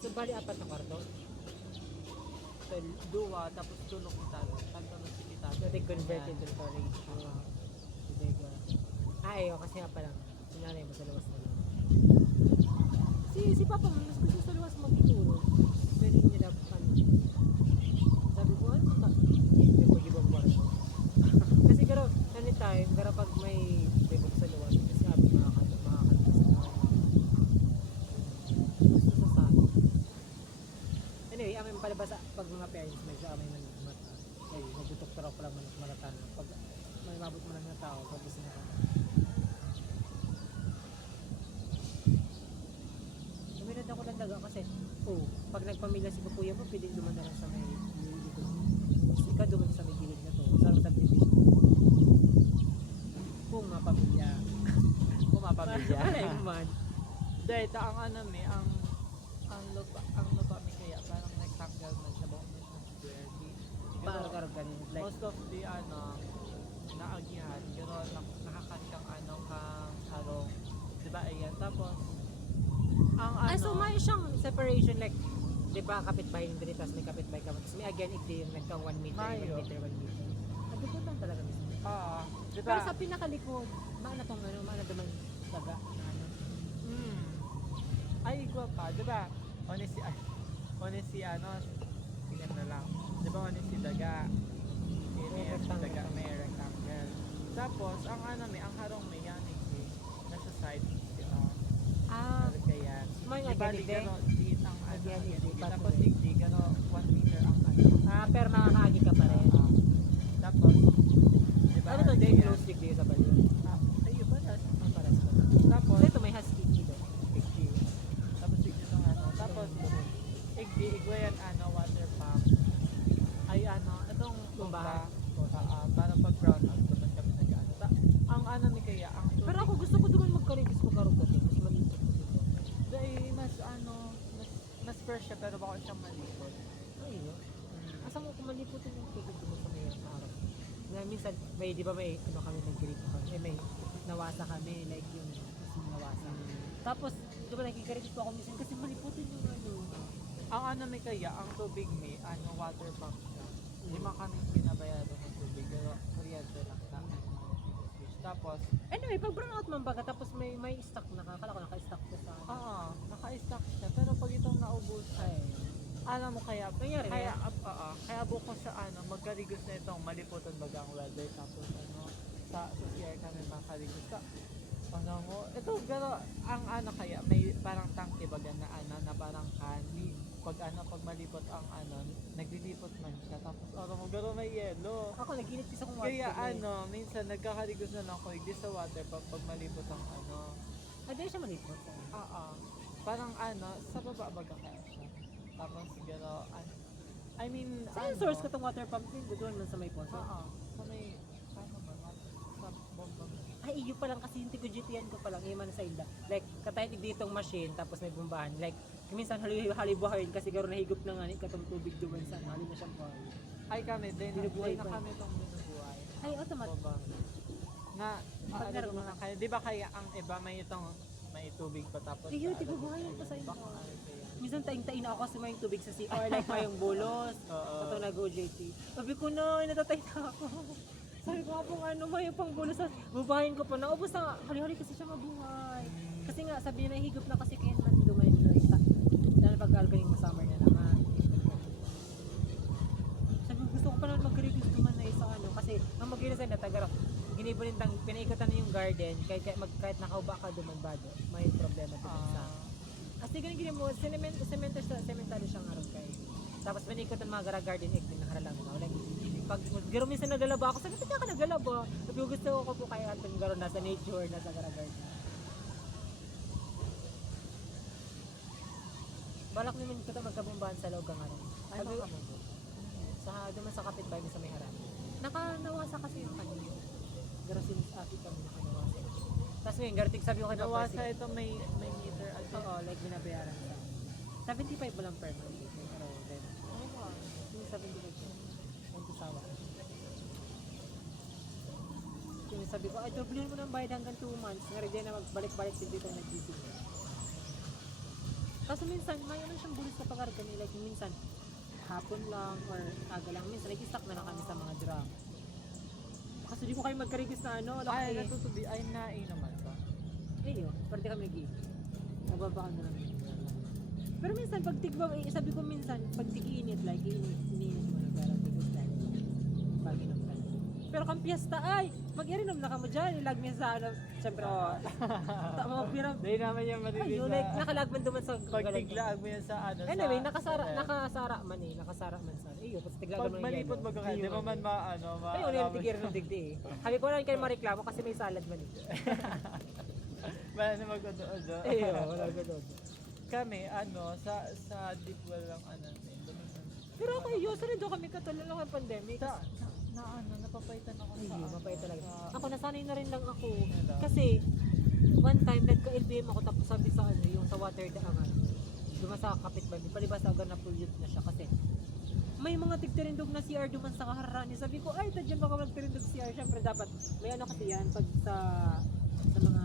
So, bali apat na kwarto? So, duwa, tapos tulog ni Talo. Kanto na si Talo. So, they converted to storage. Bodega. Ay, kasi nga pala, si nanay mo sa luwas na lang. Si Papa mo, mas gusto sa luwas magturo. Pwede niya dapat sabi ko, ano ka? Hindi ko ibang kwarto. Kasi garo, anytime, garo pag may bibok sa luwas, kasi abot makakanta sa gusto sa sala. Anyway, amin palabas pag mga parents, medyo amin mata. Ay, nagdudoktora ko lang malatan. Pag may mabot mo lang ng tao, pag gusto na ka. Suminod ako ng daga kasi, pag nagpamilya si kuya mo, pwede dumanda lang sa may gilid ko. Ika dumanda sa may gilid na to, sa subdivision. Kung mapamilya. Pumapamilya. Ay, man. Dahil ang lupa mi kaya parang nagtanggal na siya buong square. Parang karoon ganun. Like, Most of the naagihan, pero nakakantang kang harong. Diba ayan? Tapos, ang ay, so may siyang separation like, di ba kapitbahay ng dito, tapos may kapitbahay ka mo. Tapos may again, igdi yung nagkang 1 meter, 1 Mayo. meter, 1 meter. Nagdukot lang talaga mismo. diba? Pero sa pinakalikod, maana tong maana duman daga na ano. Ay, igwa pa. Diba? Honestly, tingnan na lang. Diba honestly, daga. May May rectangle. daga, may rectangle. Tapos, ang harong may yan, nasa side. Ah, Kaya, may diba, again, igdi? liit ang Again, igdi, tapos patuloy. igdi, 1 meter ang Pero makakaagi ka pa rin. Tapos, diba? Ano to, day ayan. close dig dito sa baliw. Ayun ba? Ang paras ko. Tapos, So ito may husky dito. igdi. Tapos, igdi itong Tapos, igwayan, water pump. Ay, itong Tumbahan. para pag brown out, naman kami nag-ano. Ang ni kaya, ang tubig. Pero ako gusto ko duman magkarigis magkarog kasi mas maliit ko dito. Dahil mas fresh siya, pero baka siyang malikot. Ay, no? Asa mo kung maliputin yung tubig duman sa may harap. Na minsan, may, di ba may, kami nag-grip kami, may nawasa kami, like yung nawasa. Tapos, di ba nakikarigis po ako minsan kasi maliputin yung Ang may kaya, ang tubig may, water pump siya. Hindi man kami pinabayaran ng tubig, pero kuryente lang sa Tapos, Anyway, pag brown out man baga, tapos may stock na, akala ko naka-stock ko sa naka-stock siya. Pero pag itong naubos, alam mo kaya, Nangyari na yan? kaya buko sa magkarigos na itong maliputan baga ang weather. Tapos sa CR kami makarigos. Ito, pero ang kaya, may parang tangke baga na parang candy. Pag malipot ang naglilipot man siya. Tapos mo, pero may yelo. Ako, naginit isa kong Kaya water. minsan nagkakarigos na lang ko hindi sa water pag malipot ang Hindi siya malipot. parang sa baba baga kaya siya. Tapos siguro I mean Saan source ko tong water pump din? Doon man sa may poso? sa may sa bomba. Ay, iyo pa lang kasi yung tigo-GTN ko pa lang, iman sa ila. Like, katahit ditong machine, tapos may bombahan. Like, minsan halibuhayin kasi garo nahigop na nga ni katong tubig duman sa hali na siyang buhay. Ay kami din Binubuhay na pa. kami itong binubuhay. Ay, automatic. Bomba. Nga, Pag ano mga kaya, di ba kaya ang iba may may tubig pa tapos Iyo, sa di ba ano, ba yun pa sa inyo? baka ano kaya. Minsan taing-tain ako kasi may tubig sa CR, like mayong bulos. Oo. Ito nag-OJT. Sabi ko na, natatay na ako. Sabi ko nga pong ano, may pang bulos. Bubahin ko pa, naubos na, hali-hali kasi siya mabuhay. Kasi nga, sabi niya, higop na kasi kayo man dumayin na isa. Dahil pag-algaling mo summer na naman. Sabi ko, gusto ko pa naman mag-reduce duman na isa ano. Kasi, ang mag-reduce na tagaro, ginibulintang, pinaikutan na yung garden, kahit nakauba ka duman bado, may problema duman sa. Kasi ganun mo, cementado siyang araw kayo. Tapos pinikutan mga garden egg din nakaralang mo. Like, pag garo minsan nagalaba ako, sabi ko, ka nagalaba. Sabi ko, gusto ko po kaya ating garo nasa nature, nasa garden. Balak naman ko ito magkabumbahan sa loob ng araw. Ay, Sabi- makamubo. Duman sa kapitbahay mo sa may harap. Nakanawasa kasi yung kanyo. Garo sinis api kami nakanawasa. Tapos ngayon, gartig sabi ko kay Papa Nawasa ito may meter at Oo, like binabayaran sa 75 ba lang per month? Pero then, ano ba? yung 75 ko, kung sawa. Yung sabi ko, ay, doblehan mo ng bayad hanggang 2 months. Nga rin na magbalik-balik din dito nag-gising. Kaso minsan, may ano siyang bulis na pangarga nila. Like, minsan, hapon lang or aga lang. Minsan, nag-stock na lang kami sa mga drum. Kasi di ko kayo magkarigis na ano, Ay, laki. natutubi. Ay, naman ba? Iyo, pero di kami nag-iigit. Nababaan na lang. Pero minsan, pag tigba, sabi ko minsan, pag tigi-init, like, iinit mo na, pero tigos like, pag inom ka. Pero kang piyesta, ay, mag-irinom na ka mo dyan, ilag mo sa ano, syempre, mga pirang, Dahil naman yung ay, maririnig yun, like, nakalagman duman sa pagtiglaag mo yan sa ano. Anyway, sa, nakasara man eh, nakasara man sa, iyo, tapos tiglagan Pag mo yung malipot yelo. mo ka, di mo man maano, Ay, ulit, tigir ng digdi eh. Sabi ko na kayo mareklamo kasi may salad man eh. Wala na mag-odo-odo. Iyo, wala ganun. Kami, sa deep well lang, Pero ako, iyo, sarili doon kami katulad ng pandemic. napapaitan ako Ay, sa mapait talaga. sa- Ako nasanay na rin lang ako. Ano? Kasi one time nagka-LBM ako tapos sabi sa ano, yung sa water daangan. Duman sa kapitbahay, palibas agad na pollute na siya kasi may mga tigtirindog na CR duman sa kaharani. Sabi ko, ay, tadyan baka magtirindog CR. Siyempre dapat, may ano kasi yan, pag sa mga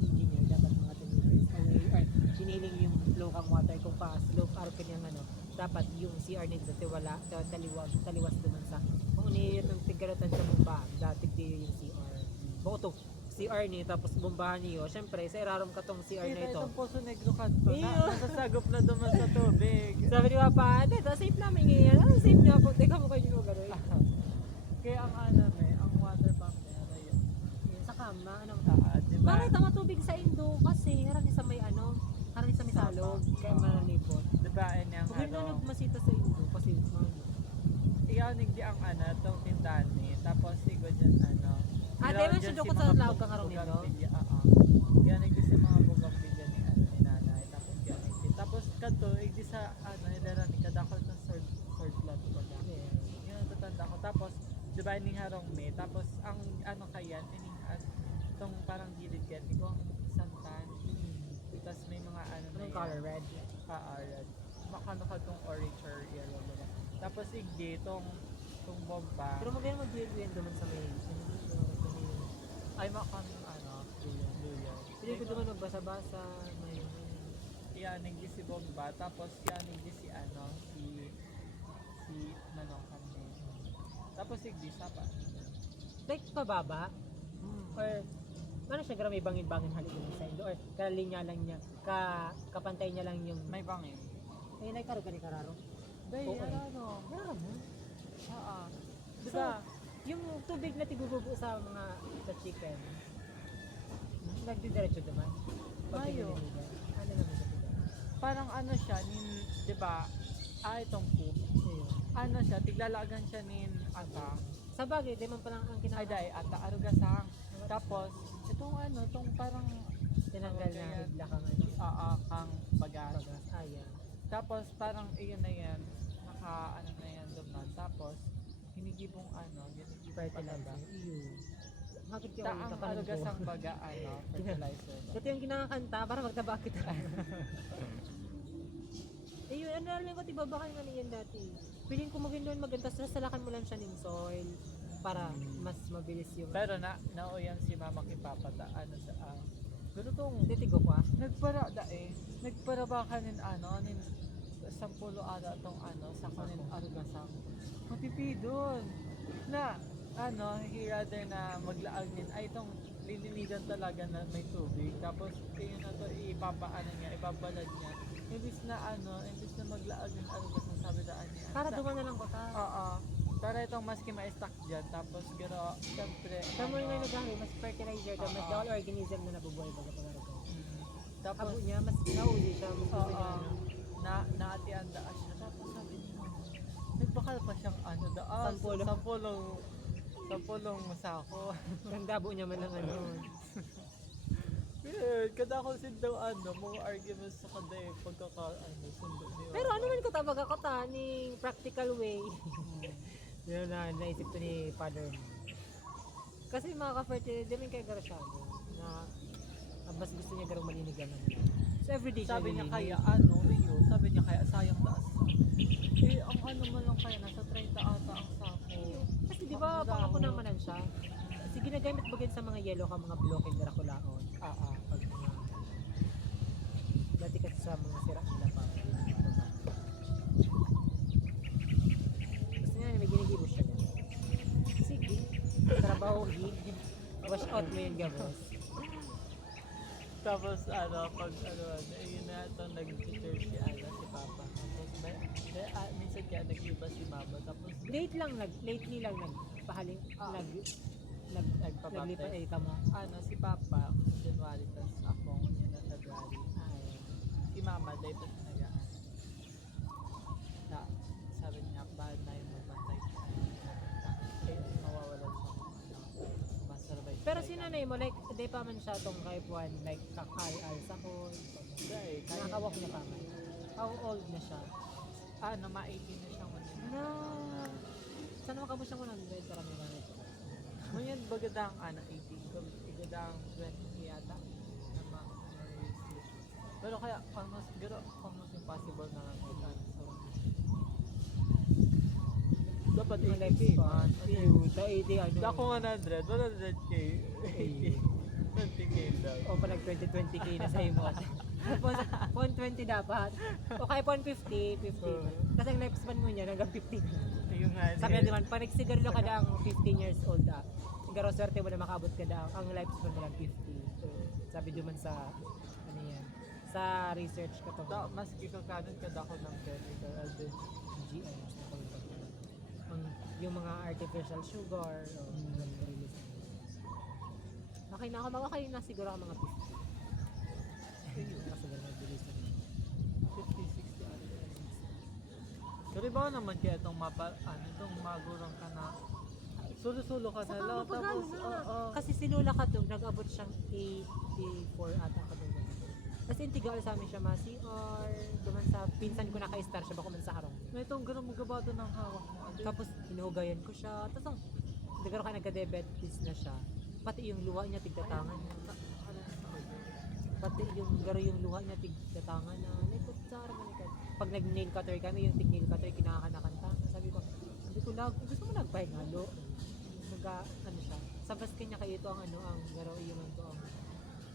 engineer, dapat mga 10 meters away or siniling yung flow kang water kung pa-slow araw kanyang ano, dapat yung CR nito taliwas duman sa kung uniyon ng tigaratan sa bomba, dati di yung CR. Boto CR ni tapos bombahan niyo. Syempre, sa irarom ka tong CR na Kita ito. itong Poso Negro kanto Iyo. na nasasagop na duman sa tubig. Sabi ni Papa, "Ate, safe namin ngayon." Ano safe niyo po? Teka mo kayo mo gano'n. Kaya ang ang water pump na yun. Sa kama, anong Diba? bakit ang matubig sa Indo? Kasi harani sa may ano, harani sa may salog, kaya malalipot. Diba, ang Huwag na nagmasita sa Indo kasi ano. iyanig di ang itong tindani, tapos sigod dyan Ate, Ilaw man dyan siya si ko sa mga laog kang araw nito. bugambilya, iyanig di si mga bugambilya ni ni nanay, tapos iyanig di. Tapos kadto, igdi sa nilera ni kadakol ng third blood baga. Yun ang tatanda ko. Tapos, diba ining harong me, tapos ang kayan, ining itong parang gilid yan, ikaw ang santan. Tapos may mga Anong color? Red? red. Makano ka tong orange or yellow diba? Tapos igdi itong bomba. Pero maganda mag-blend naman sa may Ay makan blue yun. Pili ko naman magbasa-basa, may Iyanig di si bomba, tapos iyanig di si si manong kami. Tapos igdi sapa. like pababa or ano siya grabe bangin-bangin halik yung sa Indo or kalinya lang niya, kapantay niya lang yung May bangin. ay karo ka ni kararo. Day, Oo, Meron mo. Diba? Yung tubig na tigugubo sa mga sa chicken. Nagdidiretso naman. Mayo. Ano naman sa tubig? Parang siya, diba? Itong poop. Siya, tiglalagan siya ata. Sa bagay, di man palang ang Ay, kinakain. day, ata, arugasang. Tapos, itong parang Tinanggal na Ayan. higla kang ano. kang bagas. Bagas. Ayan. Tapos, parang iyon na yan, na yan duman. Tapos, hinigibong ginigibong Fertilizer. Iyo. Bakit yung Taang arugasang baga, fertilizer. Ito yung kinakanta para magtaba kita. Ayun, ano namin ko, tiba ba kayo nga niyan dati? Piling ko maganda maganda, sasalakan mo lang siya ng soil. para mas mabilis yung Pero nauyan si mama kay papa ta ano sa ganitong titigo ko ah. nagpara ba kanin nin sampulo ada tong sa kanin argasang matipidon na he rather na maglaag nin ay itong lilinigan talaga na may tubig tapos yun na to ibabalad niya imbis na maglaag ng argasang sabi daan niya Para duman na lang ko ta. oo. Pero itong maski ma-stack dyan, tapos gano, siyempre, Tama yung nagagawa, mas fertilizer ka, mas all organism na nabubuhay baga pag araw. tapos, Abo niya, mas nauli siya, mas gusto niya, oo, naatian daan siya, tapos sabi niya, nagbakal pa siyang sampulong masako. Ang dabo niya man lang Kada ako daw mga arguments sa kada sundo niya. Pero ano man ko tabaga ko ta, ni practical way. Yun na, naisip to ni father mo. Kasi mga ka-fertilizer, di man kayo garasyado, na mas gusto niya garong malinigan na nila. So everyday siya Sabi niya nililinis. sabi niya kaya sayang taas. Ang man lang kaya, nasa 30 ata ang sako. Kasi di ba pangapunamanan siya? Kasi ginagamit ba sa mga yellow ka, mga bloke na rakulaon? Pag mga... Dati kasi sa mga sira nila pa. Gusto niya, may ginigibos siya niya. Sige. Trabaho, gig. Wash out mo yun, gabos. Tapos yun na ito nag-church si Papa. Tapos minsan kaya nag-iba si Mama. Tapos Lately lang nagpahaling, nagpabaptize. naglipat ay tama. Si Papa, January, tapos ako, yun na February. Si Mama, dahil pa siya nagaan. Sabi niya, bahal na yung magbantay siya. Kaya mawawalan siya ma-survive. Pero si nanay mo, like, di pa man siya tong type 1, like, kakal sa ko. Nakakawak niya pa man. How old na siya? Ma-18 na siya ngayon. Na, sana makabos siyang 100 para may manay ko. Ngayon, bagadang 18, bagadang 20 yata. Na ma-sleep. Pero kaya, almost impossible na lang so, dapat 80k man. Sa 80, ano. Ako 100k. 20k daw. O pa nag 20k na sa imo. Phone 20 dapat. O kaya phone 50. Kasi ang lifespan mo niya hanggang 50. Yung nga. Sabi na naman, pag nagsigarilo ka na ang 15 years old siguro swerte mo na makabot ka na ang lifespan mo lang 50. Sabi naman sa, ano yan, sa research ko to. Mas ikakanan ka dako ng chemical din. GI, yung mga artificial sugar, o release. Okay na ako, makakain na siguro ako mga 50. Kasi gano'n nag-release na 50, 60 items. Pero ba naman kaya itong itong magurang ka na sulo-sulo ka na lang. Tapos, kasi si Lola Katog, nag-abot siyang 84 ata ka doon. Kasi intigal sa amin siya ma-CR, duman sa pinsan ko naka-star siya, bako man sa harong. may itong ganun magabado ng hawak mo. Tapos hinuhugayan ko siya, tapos nagkaroon ka nagka-diabetes na siya. Pati yung luha niya, tigdatangan niya. Pati yung luha niya, tigdatangan na. Naikot sa harap na pag nag-nail cutter kami, yung tig-nail cutter, kinakanta. Sabi ko gusto mo nagpahingalo. Ano siya, sa basket niya kayo ito ang ang garo yung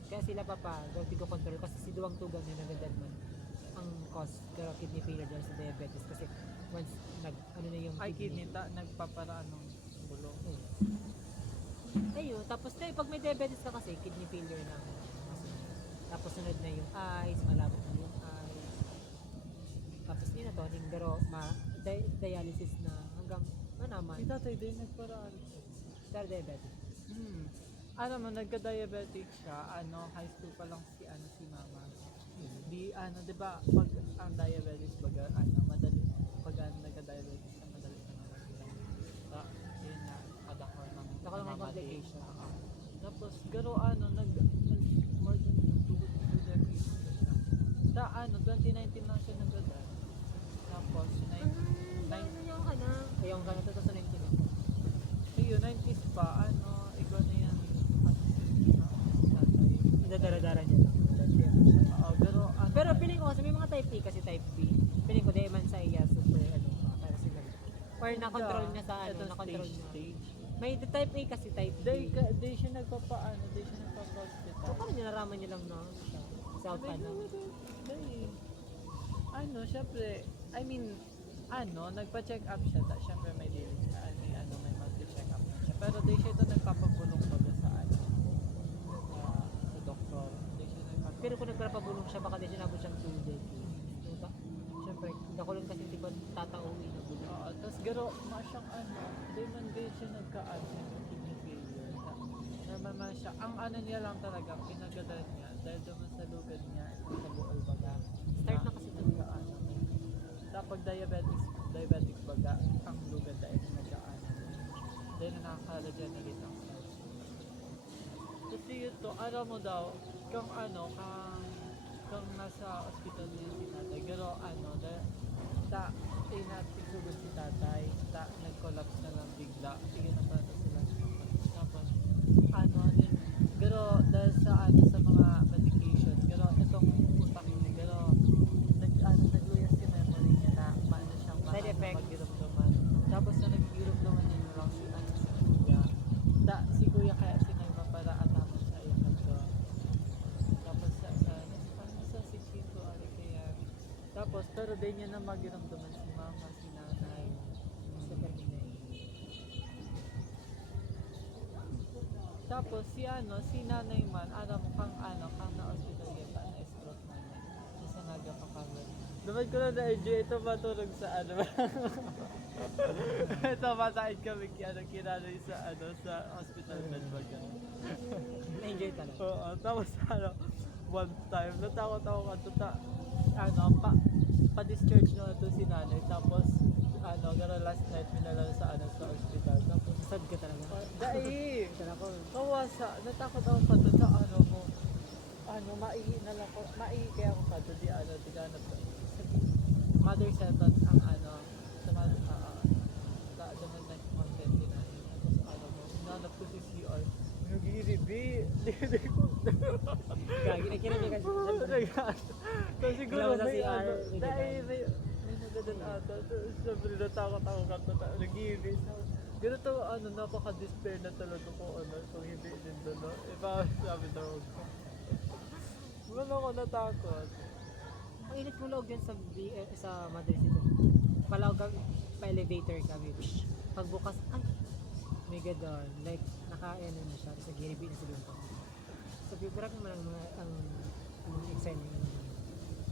kaya sila daw tigo control kasi si duwang tugang niya nagadan man ang cause garo kidney failure dahil sa diabetes kasi once na yung kidney nagpaparaan ng bulong. Ayun, tapos pag may diabetes ka kasi kidney failure na tapos sunod na yung eyes, malabo na yung eyes, tapos yun na to garo dialysis na hanggang naman May tatay din nagparaan. diabetes. Alam mo, nagka-diabetic siya, high school pa lang si mama. Di, di ba, pag ang diabetes, madali, pag nagka-diabetes siya, madali ka naman sila. Yun na, kadakor ng complication. Tapos, garo, more than 2 decades na siya. 2019 lang siya nagka-diabetes. Tapos, Ayong ka na to sa 19. Ayun, 90s pa, ikaw na yan, Dadara-dara niya lang. Pero piling ko kasi may mga type A kasi type B. Piling ko dahil man sa iya super pero sila. Or na-control niya sa na-control niya. Stage. May the type A kasi type Day, B. day siya nagpapaano, day siya nagpapa-hospital. So, paano niya naraman niya lang na siya? Self ano? Day. Ano, syempre, I mean, nagpa-check up siya. Syempre may daily, may monthly check up na siya. Pero day siya ito nagpapabulong baga sa sa doktor. Day siya nagpapabulong. Pero kung nagpapabulong siya, baka di siya nabot siyang 2 decades. Diba? Siyempre, ako lang kasi hindi ko tatauwi na bulong. Oo, tapos garo, masyang day man day siya nagka-ano, kidney failure. Naman siya, ang niya lang talaga, pinagalan niya, dahil naman sa lugad niya, ito sa buol baga. Start na kasi talaga. Tapos diabetic baga, ang lugad dahil nagka-ano. Dahil na nakaka-regenerate ang cells. Kasi ito, alam mo daw, kung nasa ospital niya si tatay, garo dahil nagsugod si tatay, nag-collapse na lang bigla, sige na pala sila. Tapos, garo dahil sa mga medication, garo itong utak niya, garo nagluyas si memory niya na paano siyang Side effect. mag-irumduman. Tapos na nag-irumduman niya na lang si kuya. Si kuya kaya sinalma para ataman sa iyang nagdo. Tapos sa 62 ari kaya. Tapos pero din niya na mag-irumduman si mama, si nanay, sa kanina. Tapos si nanay man, alam mo kang na-hospital yan pa na stroke man. Isa nagpa-cover. Naman ko na na-enjoy ito matulog sa ito masakit kami kinanoy sa hospital bed baga. Na-enjoy talaga. Oo, tapos one time natakot ako pa-discharge na ito si nanay tapos gano'n last night minala sa hospital tapos Sad ka talaga. dahil Sana ko. kawasa natakot ako pa to sa maihi kaya ako pa to di ganap mother sentence ang sa mother sa naman next month din tapos nanap ko si CR nag-iiribi Gagi na kinabi kasi. so siguro Wala sa may CR, dahil may nagadan ata sabi natakot ako kanta nag-iiribi ganito napaka-despair na talaga ko kung hindi din doon sabi daw wala ako natakot. Ang init mo loob yan sa Mother City. Palawag ka, pa-elevator kami. Pagbukas, ay, may gadon. Like, naka-ano na siya. Sa giribi na sila. Sabi, parang naman ang exciting.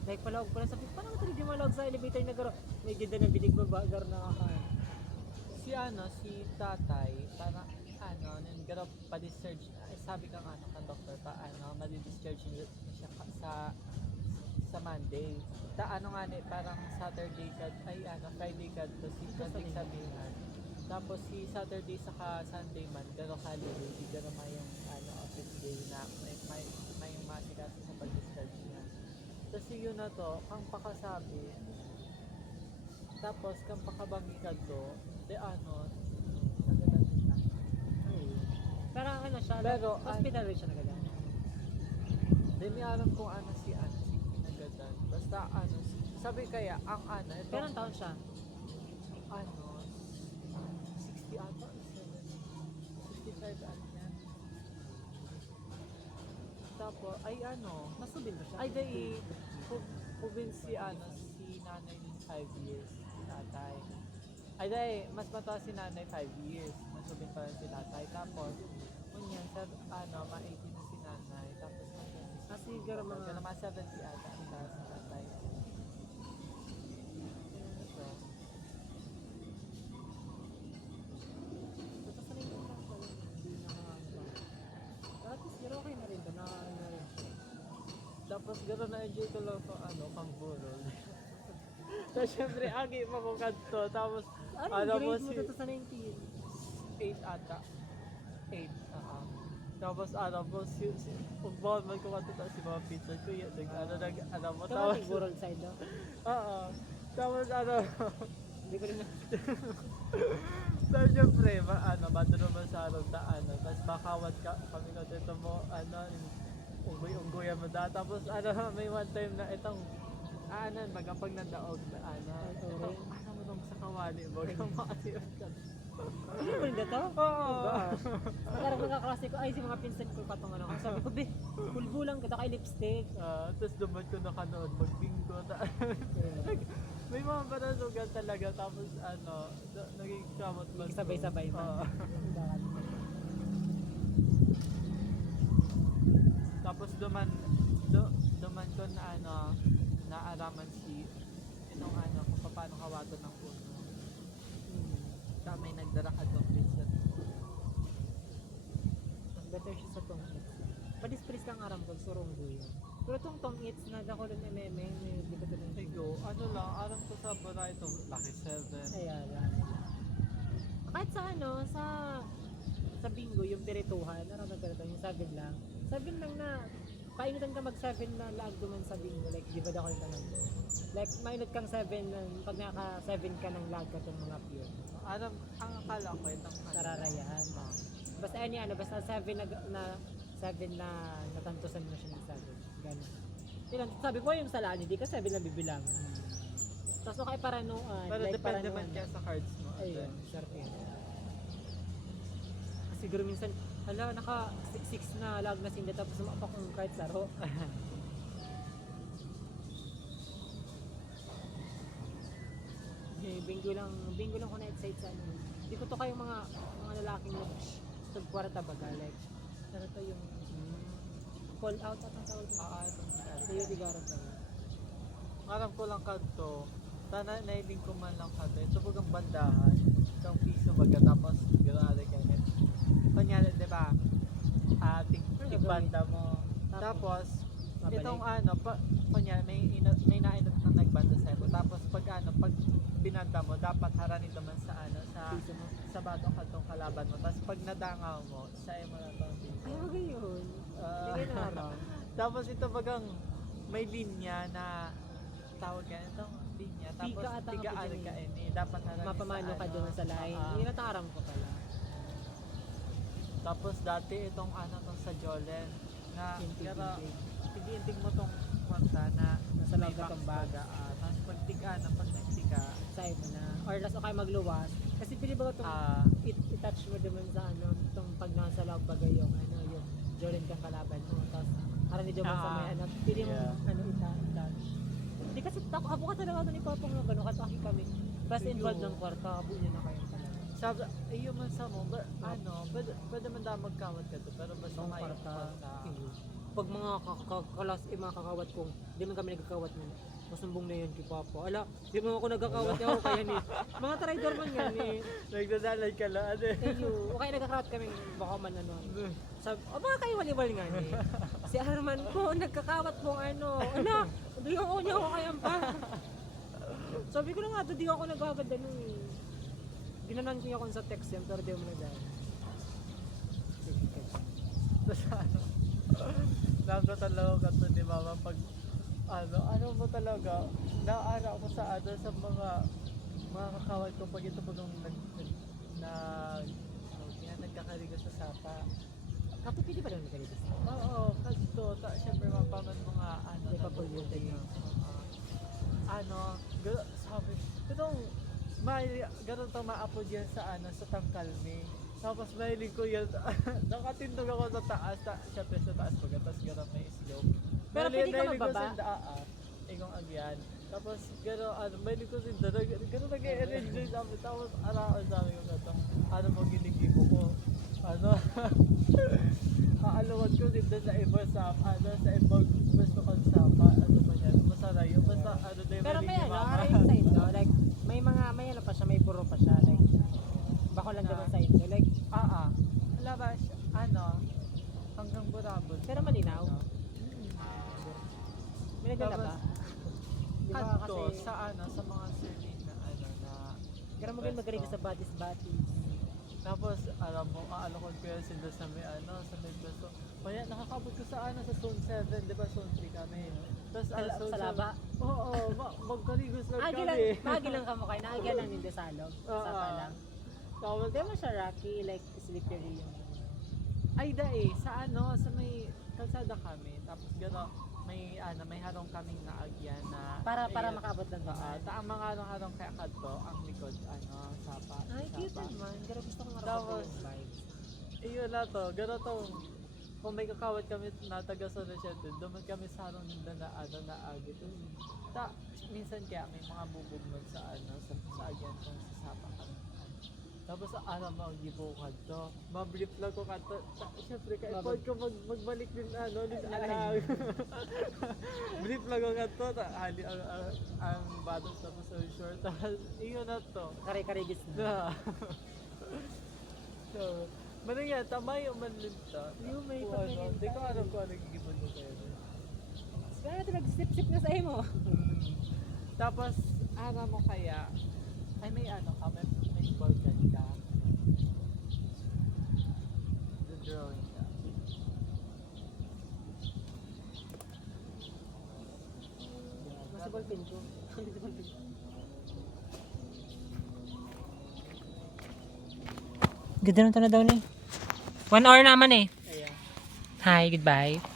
Like, palawag pala. Sabi, paano mo di malawag sa elevator na garo? May ganda na bilig ba? Garo nakakain. Si tatay, parang garo pa-discharge, sabi kang kang doktor pa, madi-discharge niya siya sa Monday. Parang Saturday Friday ka to si Sunday sabihan. Tapos si Saturday saka Sunday man, garo holiday, di garo mayong office day na may masikaso sa pag-discharge niya. Tapos yun na to, kang pakasabi, tapos kang pakabangi ka to, nagalan siya. Parang ano siya, Pero, hospital rin siya nagadan. Hindi mi alam kung si nagadan. Basta sabi kaya, ito, Pero ang taon siya? 60 ata, 65 ata yan. Tapos, Masubil ba siya? pubin si nanay ng 5 years, tatay. Mas mataas si nanay 5 years, masubin pa rin si tatay. Tapos, kunyan, ma-18 na si nanay. Tapos, Kasi garo mga... mga 70 ata ang taas si tatay. So, Basta sanay ko lang pala. Hindi nakakaba. At least, pero okay na rin ba? Na rin siya. tapos gano'n na-enjoy ko lang sa pang burol. Tapos syempre, agi pa ko kanto. Tapos, Ano, mo grade mo to sa 19? 8 ata. 8, Tapos, kung bawal man ko kanto si mga pizza ko, yan, mo. Ito Tapos, ba world side daw? oo. Tapos, Hindi ko rin na... tapos syempre, bato naman sa tapos makawat ka, kami na dito mo, unggoy-unggoyan mo da. Tapos, may one time na itong, ano, baga pag nandaog na ano, ito, ano mo nung sa kawali, baga makatiyot ka. Hindi mo rin to? Oo. Parang magkaklase ko, ay si mga pinsan ko katong ano. Sabi ko, be, pulbo lang kita kay lipstick. Tapos duman ko nakanood, magbingo. May mga barasugan talaga, tapos ano, naging kamot ba? Sabay-sabay man. Tapos duman ko na ano, naaraman si itong ano, kung paano kawato ng puno. Sa may nagdara ka doon, Vincent. Mas better siya sa tong eats. Padispris kang aram ko, surong buyo. Pero tong eats na dako rin meme, hindi ko rin Sigo, ano lang, aram ko sa bara ito, Lucky 7. Ayan. Kahit sa ano, sa bingo, yung pirituhan, ano na pirituhan, yung 7 lang. 7 lang na, painitan ka mag 7 na lag duman sa bingo, like, di ba dako rin ka lang? Like, mainit kang 7 na, pag naka 7 ka ng lag ka itong mga pure. Aram, ang akala ko itong ano, Sararayahan. Basta ano, basta 7 na 7 na natantusan mo siya ng 7. Ganun. Yun, sabi ko yung salaan, hindi ka 7 na bibilang. Tapos okay paranuan. pero like depende paranuan. man kaya sa cards mo. Ayun, sure yun. Siguro minsan, hala, naka 6 na lag na sinda tapos sumapak kong kahit laro. Bingo lang ko na-excite sa ano. Hindi ko to kayong mga lalaking tagkwarta baga, like, ano to yung call out at ang tawag ko. Itong Sa'yo, tigaran to. aram ko lang kanto, sana nailing ko man lang kanto. Ito bagang bandahan, isang piso baga, tapos grabe ka net. Kunyari, di ba? Ting banda mo. Tapos, Babalik. itong ano, kunyari, may nainot na nagbanda sa'yo. Tapos pag ano, pag binanda mo, dapat haranin naman sa ano, Piso mo. sa batong kantong kalaban mo. Tapos pag nadangaw mo, sa'yo mo na itong piso. Ay, okay yun. Ah, Hindi na araw. tapos ito bagang may linya na tawag yan, itong linya. Tapos Pika ata ang tigaan pwede ka niya. dapat haranin Mapamano sa ka ano. doon sa line. Ah, Yun ang taram ko pala. tapos dati itong ano tong sa Jolen na Tintig-tintig. tigiintig mo tong kwanta na Nasa may loob ka tong box bag. baga. Tapos pag tiga na, pag nagtika, Sa'yo mo na. Or last o kayo magluwas. Kasi pili ba itong i-touch mo naman sa ano, itong pag nasa loob bagay yung ano, yung Jordan kang kalaban mo. Tapos harang ni Joman sa may anak. Pili mo Yeah. ano, i-touch. Hindi kasi ako ka talaga ito ni Papa nga gano'n. Kataki kami. Basta involved ng kwarta, abo niya na kayo talaga. sabi, ayun man sa mo, ano, pwede man daw magkawat ka to, pero basta Ang may kwarta. kwarta. Pag mga mga kakawat kong, hindi man kami nagkakawat mo. Masumbong na yun kay Papa. Ala, di mo ako nagkakawat niya ako kaya ni. Mga traidor man yan eh. Nagdadalay ka lang, ano eh. Thank you. O kaya nagkakawat kami baka man ano. Sabi, baka kayo wali-wali nga ni. Si Arman po, nagkakawat pong ano. Ala, di ako niya ako kayang pa. Sabi ko na nga, di ako nagkakawat ano eh. Ginanan ko niya ako sa text yan, pero di mo nagdaan. Tapos ano, nago talaga ka to ni Mama pag ano mo talaga, naara ko sa ano sa mga kakawat ko pag ito pag nagkakarigo sa sapa. Kapo, pwede pa lang nagkalitis. Oo, kasi to, syempre mapaman mga ano May na papulutan niya. sabi, itong ganun to maapod yan sa ano, sa tangkalmi. Tapos mahilig ko yan, nakatindog ako sa taas, syempre sa taas pag tapos ganun may slope. Pero pwede ka magbaba? Ikong agyan. Tapos gano'n, mahilig ko sin doon, gano'n nag-e-arrange sabi. Tapos araan sabi ko na to, ano mo ginigibo ko, ano, aalawad ko din doon sa ibang sapa, sa ibang gusto kong sapa, ano ba yan, masarap yun, basta ano na yung Pero may mahilig ano, ni Mama. ara yung side no? Like, may ano pa siya, may puro pa siya. Like, bako lang naman side no? Like, Wala ba siya, ano, hanggang burabot. pero malinaw. May nagdala ba? Di ba Kanto, kasi, sa ano, sa mga surname na ano, na kaya mo ganun magaling ka sa batis-batis. tapos, alam mo, aalokon ko yan sila sa may ano, sa may peso. Kaya nakakabot ko sa ano, sa zone 7, di ba zone 3 kami. Tapos, Sa laba? Oo, magkarigos lang Agi kami. lang, maagi lang ka mo kayo. Naagi lang hindi sa loob. Oo. Sapa lang. Tapos, Hindi mo siya rocky, like slippery yung. ay sa ano, sa may kalsada kami. Tapos gano'n, may harong kaming naagyan na Para ayun, makaabot lang naman. ang mga harong kaya kadto ang likod sapa. Ay, cute sapa. naman. Pero gusto ko nga Tapos, yung vibes. Iyon na to, gano'n to. Kung may kakawat kami na taga Sonosyente, duman kami sa harong na agit. Minsan kaya may mga bubugnog sa agyan kung sasapa kami. Tapos alam mo, gibukan to. Mabrief lang ko kanto. Siyempre, ka-effort ko magbalik din din alag. Brief lang ko kanto. Hali ang batos tapos ang short. Tapos, iyon na to. Kare-karigis na. Na. So, manang yan, tama yung manlinta. Yung may Kung paglinta. Hindi ko alam kung anong gigibon mo kayo. Siguro natin mag-sip-sip na sa mo. Tapos, alam mo kaya, ay may ka, may balkan ka. The drawing ka. Nasa ballpen ko. Ganda na daw na eh. 1 hour naman eh. Ayan. Hi, goodbye.